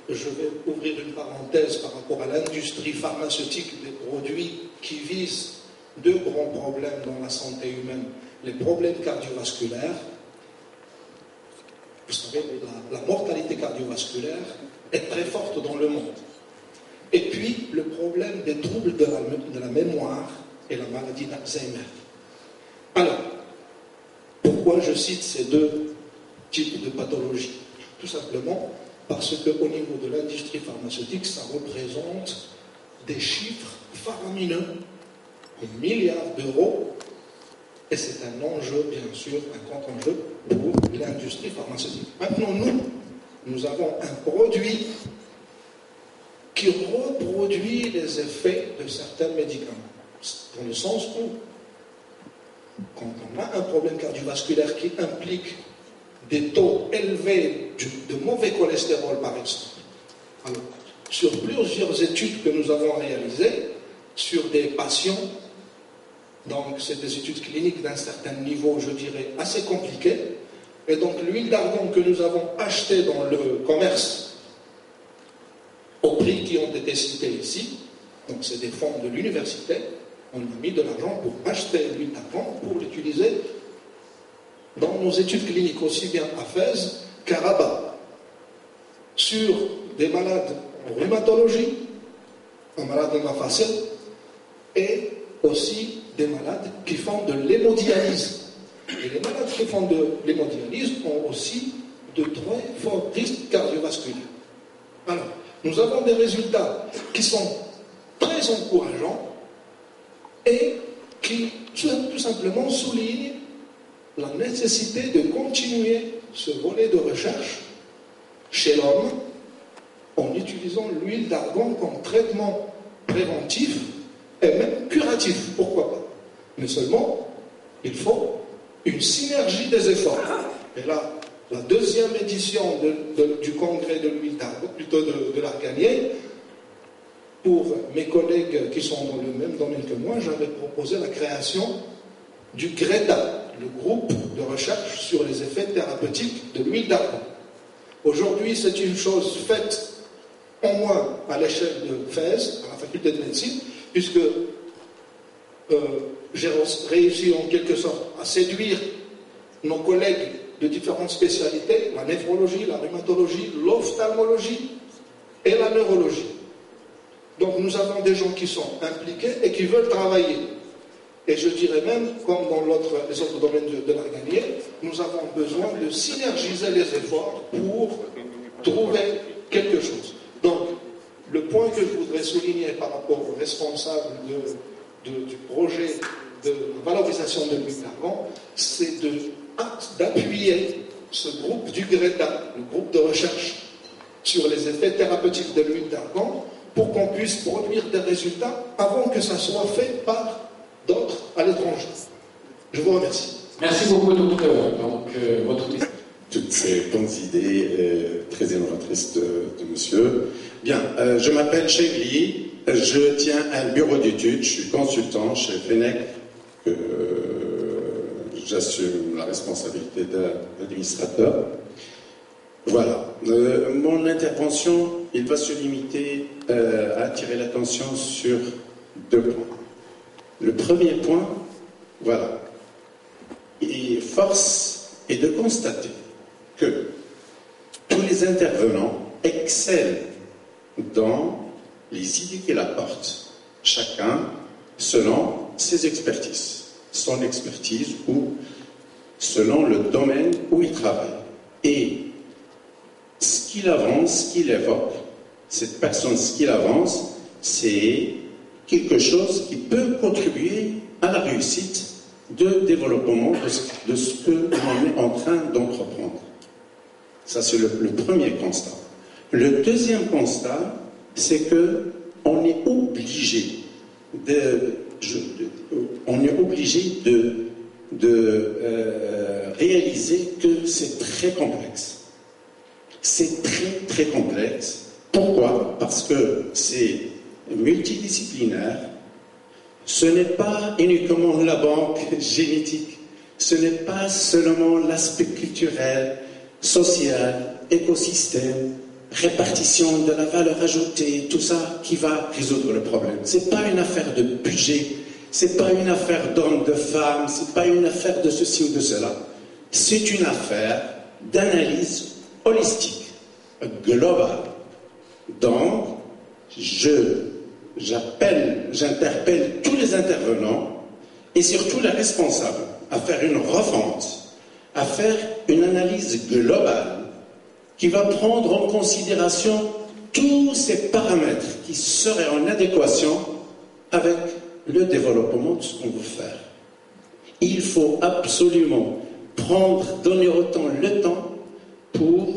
je vais ouvrir une parenthèse par rapport à l'industrie pharmaceutique des produits qui visent 2 grands problèmes dans la santé humaine. Les problèmes cardiovasculaires, vous savez, la mortalité cardiovasculaire est très forte dans le monde. Et puis, le problème des troubles de la mémoire et la maladie d'Alzheimer. Alors, pourquoi je cite ces 2 types de pathologies? Tout simplement parce qu'au niveau de l'industrie pharmaceutique, ça représente des chiffres faramineux, en milliards d'euros, et c'est un enjeu, bien sûr, un grand enjeu pour l'industrie pharmaceutique. Maintenant, nous avons un produit qui reproduit les effets de certains médicaments, dans le sens où, quand on a un problème cardiovasculaire qui implique des taux élevés de mauvais cholestérol, par exemple. Alors, sur plusieurs études que nous avons réalisées, sur des patients, donc c'est des études cliniques d'un certain niveau, je dirais, assez compliquées, et donc l'huile d'argan que nous avons achetée dans le commerce, au prix qui ont été cités ici, donc c'est des fonds de l'université, on a mis de l'argent pour acheter l'huile d'argan, pour l'utiliser dans nos études cliniques, aussi bien à Fès qu'à Rabat, sur des malades en rhumatologie, un malade de mafacel, et aussi des malades qui font de l'hémodialyse. Et les malades qui font de l'hémodialyse ont aussi de très forts risques cardiovasculaires. Alors, nous avons des résultats qui sont très encourageants et qui tout simplement soulignent la nécessité de continuer ce volet de recherche chez l'homme en utilisant l'huile d'argan comme traitement préventif et même curatif, pourquoi pas. Mais seulement, il faut une synergie des efforts. Et là, la deuxième édition du congrès de l'huile d'argan, plutôt de l'arganier, pour mes collègues qui sont dans le même domaine que moi, j'avais proposé la création du GRETA, le groupe de recherche sur les effets thérapeutiques de l'huile d'argan. Aujourd'hui, c'est une chose faite au moins à l'échelle de Fès, à la faculté de médecine, puisque j'ai réussi en quelque sorte à séduire nos collègues de différentes spécialités, la néphrologie, la rhumatologie, l'ophtalmologie et la neurologie. Donc nous avons des gens qui sont impliqués et qui veulent travailler. Et je dirais même, comme dans les autres domaines de l'arganier, nous avons besoin de synergiser les efforts pour trouver quelque chose. Donc, le point que je voudrais souligner par rapport aux responsables du projet de valorisation de l'huile d'argan, c'est d'appuyer ce groupe du GRETA, le groupe de recherche sur les effets thérapeutiques de l'huile d'argan, pour qu'on puisse produire des résultats avant que ça soit fait par d'autres à l'étranger. Je vous remercie. Merci beaucoup, docteur. Donc, votre question. Toutes ces bonnes idées très innovatrices de monsieur. Bien, je m'appelle Chegli, je tiens un bureau d'études, je suis consultant chez Fenech, j'assume la responsabilité d'administrateur. Voilà. Mon intervention, il va se limiter à attirer l'attention sur 2 points. Le premier point, voilà. Et force est de constater que tous les intervenants excellent dans les idées qu'ils apportent, chacun selon ses expertises, son expertise ou selon le domaine où il travaille. Et ce qu'il avance, ce qu'il évoque, cette personne, ce qu'il avance, c'est quelque chose qui peut contribuer à la réussite de développement de ce que l'on est en train d'entreprendre. Ça, c'est le premier constat. Le deuxième constat, c'est qu'on est obligé de réaliser que c'est très complexe. C'est très, très complexe. Pourquoi? Parce que c'est multidisciplinaire. Ce n'est pas uniquement la banque génétique, ce n'est pas seulement l'aspect culturel, social, écosystème, répartition de la valeur ajoutée, tout ça qui va résoudre le problème. Ce n'est pas une affaire de budget, ce n'est pas une affaire d'hommes, de femmes, ce n'est pas une affaire de ceci ou de cela. C'est une affaire d'analyse holistique, globale. Donc, j'interpelle tous les intervenants et surtout les responsables à faire une refonte, à faire une analyse globale qui va prendre en considération tous ces paramètres qui seraient en adéquation avec le développement de ce qu'on veut faire. Il faut absolument donner autant le temps pour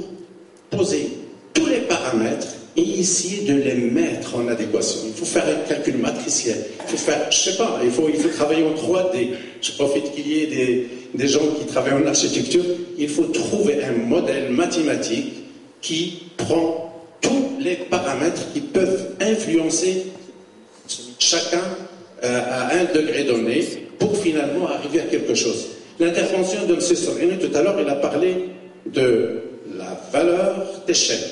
poser tous les paramètres et essayer de les mettre en adéquation. Il faut faire un calcul matriciel. Il faut faire, je sais pas, il faut travailler en 3D. Je profite qu'il y ait des gens qui travaillent en architecture. Il faut trouver un modèle mathématique qui prend tous les paramètres qui peuvent influencer chacun à un degré donné pour finalement arriver à quelque chose. L'intervention de M. Sorghini tout à l'heure, il a parlé de la valeur d'échelle.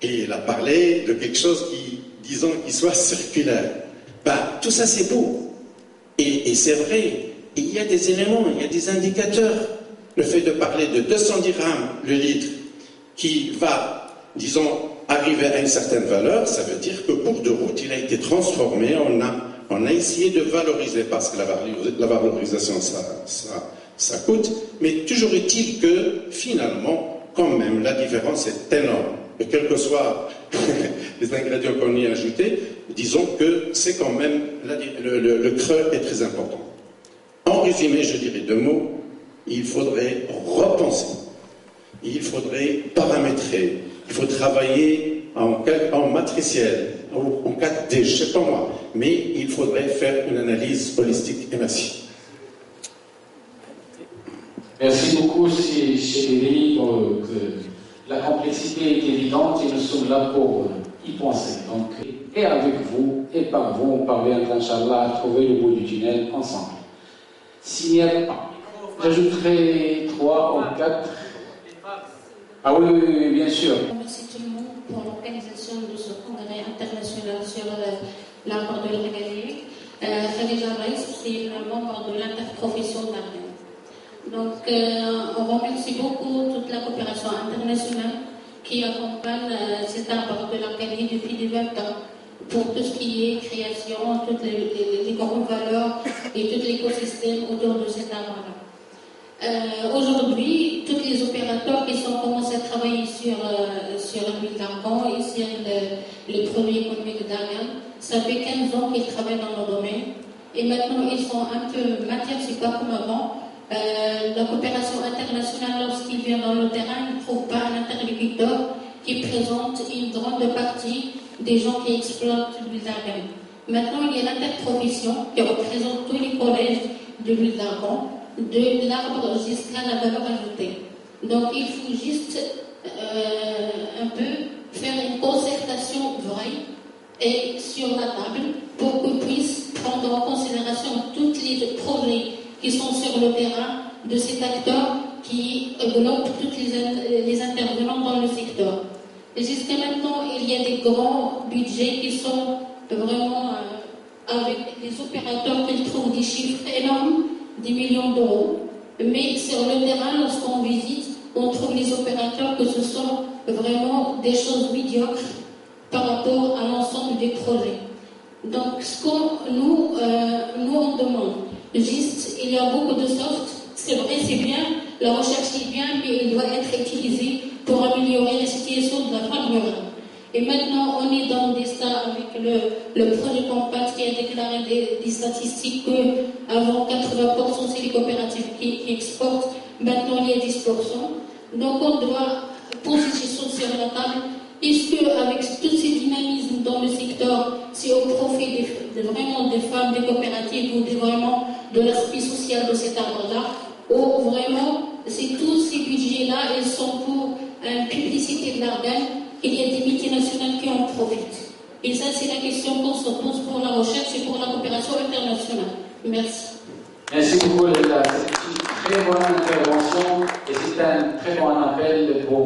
Et il a parlé de quelque chose qui soit circulaire. Tout ça c'est beau. Et c'est vrai. Et il y a des éléments, il y a des indicateurs. Le fait de parler de 210 dirhams le litre qui va, disons, arriver à une certaine valeur, ça veut dire que cours de route, il a été transformé, on a essayé de valoriser, parce que la valorisation, ça coûte, mais toujours est-il que, finalement, quand même, la différence est énorme. Et quels que soient les ingrédients qu'on y a ajoutés, disons que c'est quand même, le creux est très important. En résumé, je dirais 2 mots, il faudrait repenser, il faudrait paramétrer, il faut travailler en matriciel, en 4D, je ne sais pas moi, mais il faudrait faire une analyse holistique et massive. Merci beaucoup, chérie. La complexité est évidente et nous sommes là pour y penser. Donc, et avec vous, et par vous, on parviendra, Inch'Allah, à trouver le bout du tunnel ensemble. S'il n'y a pas, j'ajouterai 3 ou 4. Ah oui, bien sûr. Merci tout le monde pour l'organisation de ce congrès international sur l'art de l'organique. Khadija Raïs, c'est une membre de l'interprofession d'Arden. Donc, on remercie beaucoup toute la coopération internationale qui accompagne cet arbre de l'Arcadie depuis 20 ans pour tout ce qui est création, toutes les grandes valeurs et tout l'écosystème autour de cet arbre-là. Aujourd'hui, tous les opérateurs qui sont commencé à travailler sur l'huile d'argan et sur les produits économiques d'Ariane, ça fait 15 ans qu'ils travaillent dans le domaine et maintenant ils sont un peu matière, c'est pas comme avant. La coopération internationale, lorsqu'il vient dans le terrain, il ne trouve pas un interlocuteur qui présente une grande partie des gens qui exploitent l'huile d'argan. Maintenant, il y a l'interprofession qui représente tous les collèges de l'huile d'argan, de l'arbre jusqu'à la valeur ajoutée. Donc, il faut juste un peu faire une concertation vraie et sur la table pour qu'on puisse prendre en considération tous les projets qui sont sur le terrain de cet acteur qui englobe tous les intervenants dans le secteur. Et jusqu'à maintenant, il y a des grands budgets qui sont vraiment avec des opérateurs qui trouvent des chiffres énormes, des millions d'euros. Mais sur le terrain, lorsqu'on visite, on trouve les opérateurs que ce sont vraiment des choses médiocres par rapport à l'ensemble des projets. Donc, ce qu'on nous on demande, juste, il y a beaucoup de soft, c'est vrai, c'est bien, la recherche est bien, mais il doit être utilisé pour améliorer la situation de la femme rurale. Et maintenant, on est dans des stades avec le projet Compact qui a déclaré des statistiques qu'avant 80% c'est les coopératives qui exportent, maintenant il y a 10%. Donc on doit poser ces choses sur la table. Est-ce qu'avec tous ces dynamismes dans le secteur, c'est au profit vraiment des femmes, des coopératives ou vraiment de l'aspect social de cet arbre-là, ou vraiment c'est tous ces budgets-là, ils sont pour une publicité de l'argan, qu'il y a des multinationales qui en profitent. Et ça, c'est la question qu'on se pose pour la recherche et pour la coopération internationale. Merci. Merci beaucoup, Léla. C'est une très bonne intervention et c'est un très bon appel pour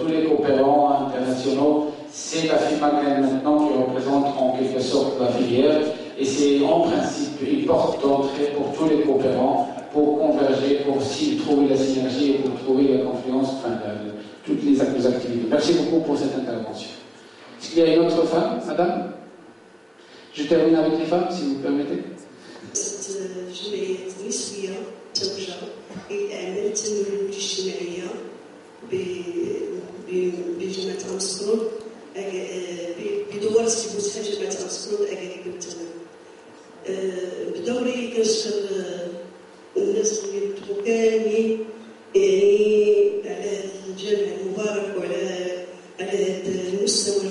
tous les coopérants internationaux. C'est la FIMAGREN maintenant qui représente en quelque sorte la filière et c'est en principe une porte d'entrée pour tous les coopérants pour converger, pour trouver la synergie et pour trouver la confluence, toutes les activités. Merci beaucoup pour cette intervention. Est-ce qu'il y a une autre femme, madame? Je termine avec les femmes, si vous permettez. جمعية نسبية توجه للأعمال التنموية الاجتماعية بجامعة أمسكرون بدور استبوسها جامعة أمسكرون أكاديمية التنمية. بدوري كنشكر الناس اللي كتبوا كاملين يعني على هذا الجامع المبارك وعلى هذا المستوى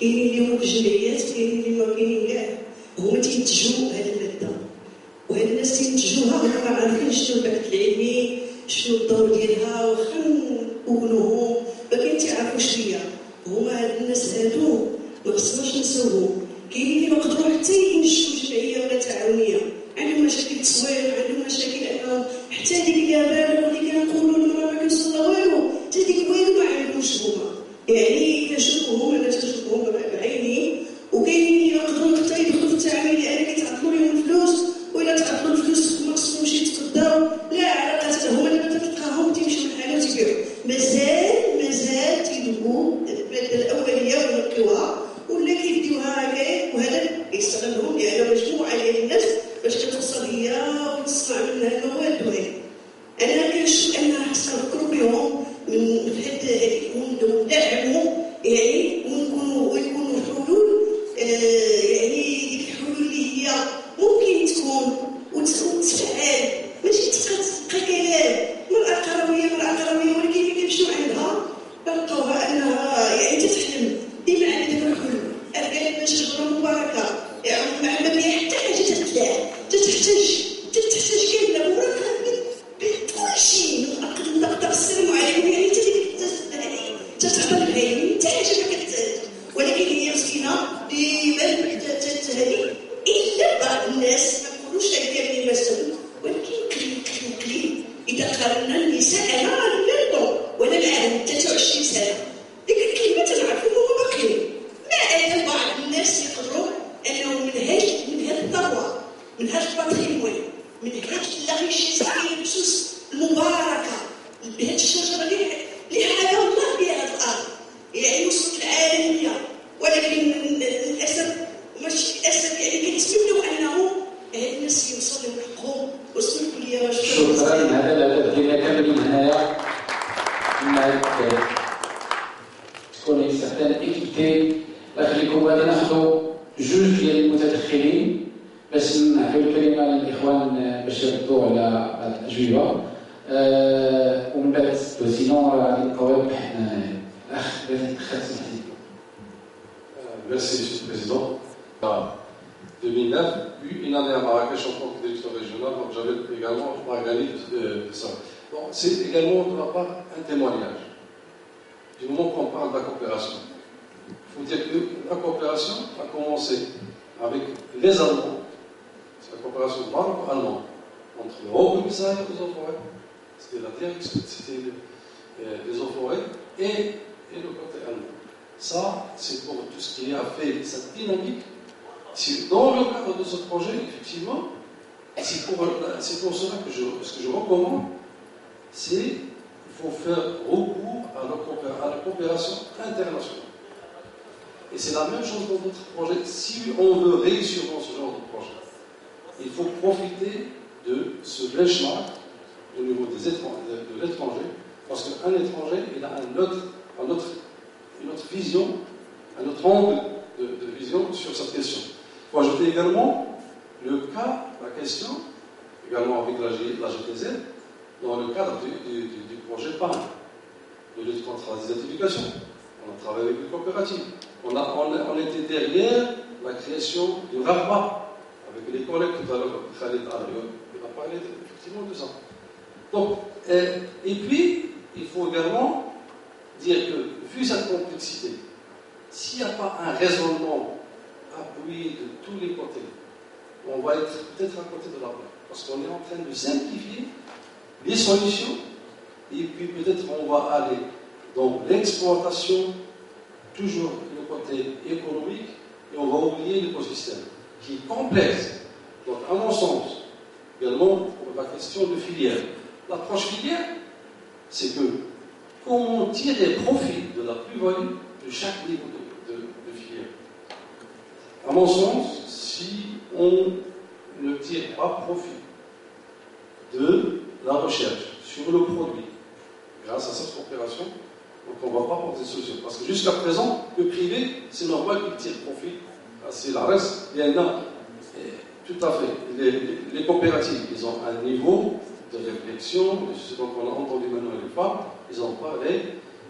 كاينين اللي هما في الجمعيات، كاينين اللي ما كاينين كاع، هما تينتجوا هذه الماده، وهاد الناس تينتجوها هما ما عارفينش شنو البحث العلمي، شنو الدور ديالها، واخا نقولوهم ما كاين تيعرفوش فيا. هما هاد الناس هادو ما خصناش نساوهم. كاينين اللي ما قدروا حتى ينشئوا جمعيه ولا تعاونيه، عندهم مشاكل تسويق، عندهم مشاكل انهم حتى ديك اليابان اللي كنقولوا المراه ما كتوصل والو، حتى ديك والو ما عندهمش هما. يعني كنشوفهم، انا تنشوفهم بعيني. وكاينين اللي ما قدروا حتى يدخلوا في التعامل لان كيتعطلوا لهم الفلوس، وإلا تعطلوا الفلوس ما خصهمش يتقداو، لا علاقه هما دابا تلقاهم تيمشيو للحاله وتيبيعوا. مازال تيدوبوا الماده الاوليه وينقيوها ولا كيديوها هكاك، وهذا كيستغلهم لان مجموعه ديال الناس باش كتوصل هي وتسمع منها المواد. وهذه انا كنشوف ان خصنا نفكروا بهم من حد وندعموا يعني، ويكونوا حلول يعني ديك الحلول اللي هي ممكن تكون وتتفعل، ماشي تبقى كلام مرأة قروية ولكن ملي كنمشيو عندها كنلقاوها انها يعني تتحلم ديما عندها الحلول. قالت شجره مباركه يعني ما فيها حتى حاجه تحتاج كامله مباركه بكل شيء من اقدر السلام عليكم يعني تتقبل العين حتى حاجه ما كتزاد، ولكن هي مسكينه ديما هذه. الا بعض الناس ما نقولوش هكا مثلا، ولكن كلين اذا قارنا النساء، انا راني وانا الان 23 سنه، ديك الكلمه تنعرفوا هما باقيين. لا أن بعض الناس يقدروا أنه من هذه الثروة، من هذا الباتريمون، من هذه الريشيس الريسوس المباركة، بهذه الشجرة اللي حياة الله بها هذه الأرض، يعني وصلت العالمية، ولكن للأسف يعني كنتمنوا أنه هاد الناس يوصلوا حقهم وصلوا الكلية. شكرا. هذا الهدف ديالنا كاملين هنايا، تكون سيغتان ايكيتي. خليكم غادي ناخذوا جوج ديال المتدخلين باش نعطيو الكلمه للاخوان باش يردوا على الاجوبه، ومن بعد سينون غادي نبقاو بحنا الاخ غادي يتخلص. Merci, Monsieur le Président. En 2009, puis une année à Marrakech en tant que directeur régional, donc j'avais également Marguerite ça. Bon, c'est également de ma part un témoignage. Du moment qu'on parle de la coopération, il faut dire que la coopération a commencé avec les Allemands, c'est la coopération maroco-allemande entre le Haut Commissariat aux eaux forêts, c'était la direction, c'était les eaux forêts, et le côté allemand. Ça, c'est pour tout ce qui a fait cette dynamique. Dans le cadre de ce projet, effectivement, c'est pour cela que ce que je recommande, c'est qu'il faut faire recours à la coopération internationale. Et c'est la même chose dans notre projet. Si on veut réussir dans ce genre de projet, il faut profiter de ce benchmark au niveau de l'étranger, parce qu'un étranger, il a une autre vision, un autre angle de vision sur cette question. Il faut ajouter également la question, également avec la GTZ, dans le cadre du projet PAN, de lutte contre la désertification. On a travaillé avec les coopératives. On était derrière la création du RARPA, avec les collègues tout à l'heure, Khalid Arion, on a parlé effectivement de ça. Donc, et puis, il faut également dire que, vu cette complexité, s'il n'y a pas un raisonnement appuyé de tous les côtés, on va être peut-être à côté de la plaque. Parce qu'on est en train de simplifier les solutions, et puis peut-être on va aller dans l'exploitation, toujours le côté économique, et on va oublier l'écosystème, qui est complexe. Donc, à mon sens, également, pour la question de filière. L'approche filière, c'est que comment tirer profit de la plus-value de chaque niveau de filière. À mon sens, si on ne tire pas profit de la recherche sur le produit grâce à cette coopération, donc on ne va pas porter de solution. Parce que jusqu'à présent, le privé, c'est normal qu'il tire profit. C'est la reste, il y en a. Tout à fait. Les coopératives, ils ont un niveau de réflexion, ce qu'on a entendu maintenant les femmes, ils en parlent,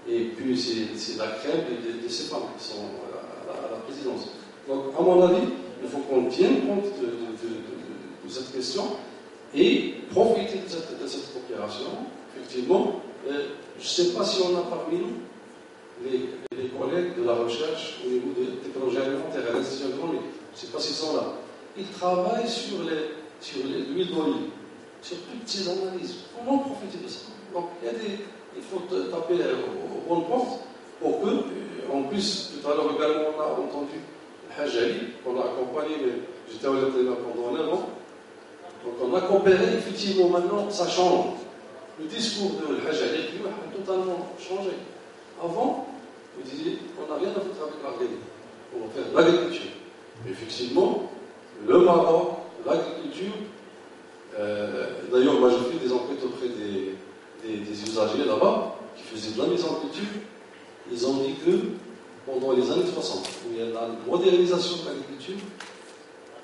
et puis c'est la crème de ces femmes qui sont à la Donc, à mon avis, il faut qu'on tienne compte de cette question et profiter de cette coopération. Effectivement, je ne sais pas si on a parmi nous les collègues de la recherche au niveau des technologies alimentaires et des institutions économiques. Je ne sais pas s'ils sont là. Ils travaillent sur l'huile d'olive, sur toutes ces analyses. Comment profiter de ça? Donc, il faut taper aux bonnes portes pour qu'on puisse. Tout à l'heure également, on a entendu Hajj Ali, qu'on a accompagné, mais j'étais au Lieutenant pendant 9 ans. Donc, on a coopéré, effectivement, maintenant, ça change. Le discours de Hajj Ali a totalement changé. Avant, vous disiez, on n'a rien à foutre avec l'organique. On va faire l'agriculture. Effectivement, le Maroc, l'agriculture, d'ailleurs, moi j'ai fait des enquêtes auprès des usagers là-bas, qui faisaient de la mise en culture. Ils ont dit que pendant les années 60, où il y a la modernisation de l'agriculture,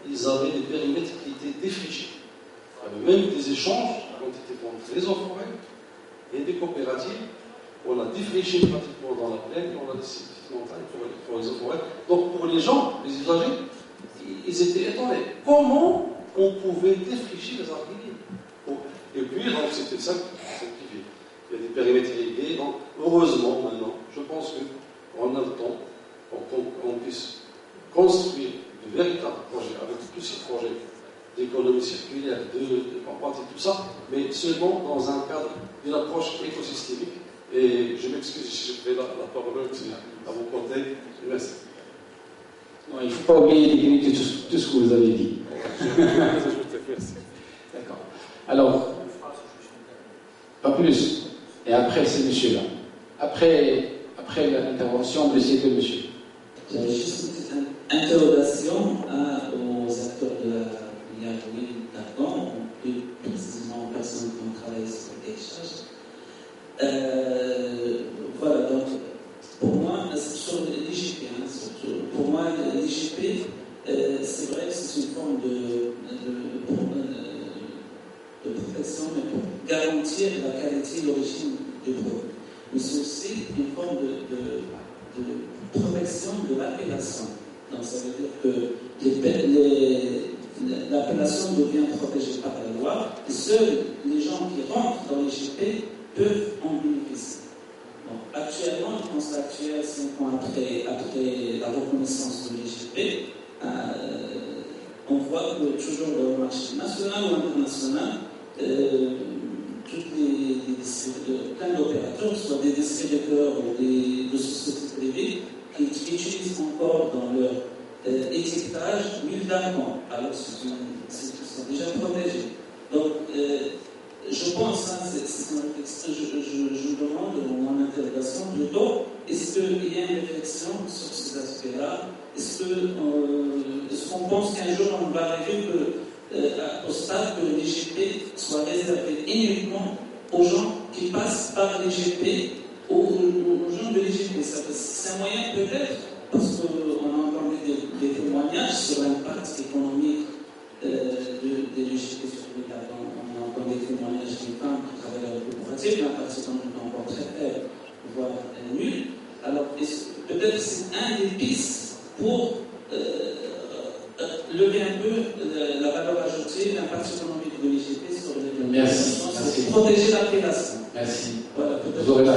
ils avaient des périmètres qui étaient défrichés. Il y avait même des échanges qui ont été entre les eaux-forêts et des coopératives. On a défriché pratiquement dans la plaine, et on a des sites montagnes pour les eaux-forêts. Donc pour les gens, les usagers, ils étaient étonnés. Comment on pouvait défricher les arbres irrigués? Et puis, donc, c'était ça qui il y a des périmètres irrigués. Donc, heureusement, maintenant, je pense qu'on a le temps pour qu'on puisse construire de véritables projets, avec tous ces projets d'économie circulaire, de campagne et tout ça, mais seulement dans un cadre d'une approche écosystémique. Et je m'excuse si je fais la parole à vos collègues. Merci. Non, il ne faut pas oublier d'éliminer tout ce que vous avez dit. D'accord. Alors, pas plus. Et après, c'est monsieur-là. Après l'intervention, monsieur de monsieur. J'avais juste une interrogation aux acteurs de la filière huile d'argan, plus précisément aux personnes qui ont travaillé sur les charges. Voilà, donc, pour moi, sur l'IGP, pour moi, l'IGP, c'est vrai que c'est une forme de protection, mais pour garantir la qualité et l'origine du produit. Mais c'est aussi une forme de protection de l'appellation. Donc, ça veut dire que l'appellation devient protégée par la loi, et seuls les gens qui rentrent dans l'IGP peuvent en bénéficier. Donc, actuellement, le constat actuel, 5 ans après la reconnaissance de l'IGP, on voit que toujours dans le marché national ou international, plein d'opérateurs, soit des distributeurs ou des sociétés privées, qui utilisent encore dans leur étiquetage l'huile d'argan, alors qu'ils sont déjà protégés. Donc, je pense, je me demande dans mon interrogation plutôt, est-ce qu'il y a une réflexion sur ces aspects-là? Est-ce qu'on pense qu'un jour on va arriver au stade que l'IGP soit réservé uniquement aux gens qui passent par l'IGP, aux gens de l'IGP? C'est un moyen peut-être, parce qu'on a entendu des témoignages sur l'impact économique de l'IGP sur le Gabon. On a entendu des témoignages d'une femme qui travaille dans le coopératif, l'impact économique est encore très faible, voire nul. Alors peut-être c'est un des pistes pour lever un peu la valeur ajoutée, l'impact économique de l'IGP sur le développement. Merci. Protéger l'appellation. Merci. Voilà, vous aurez la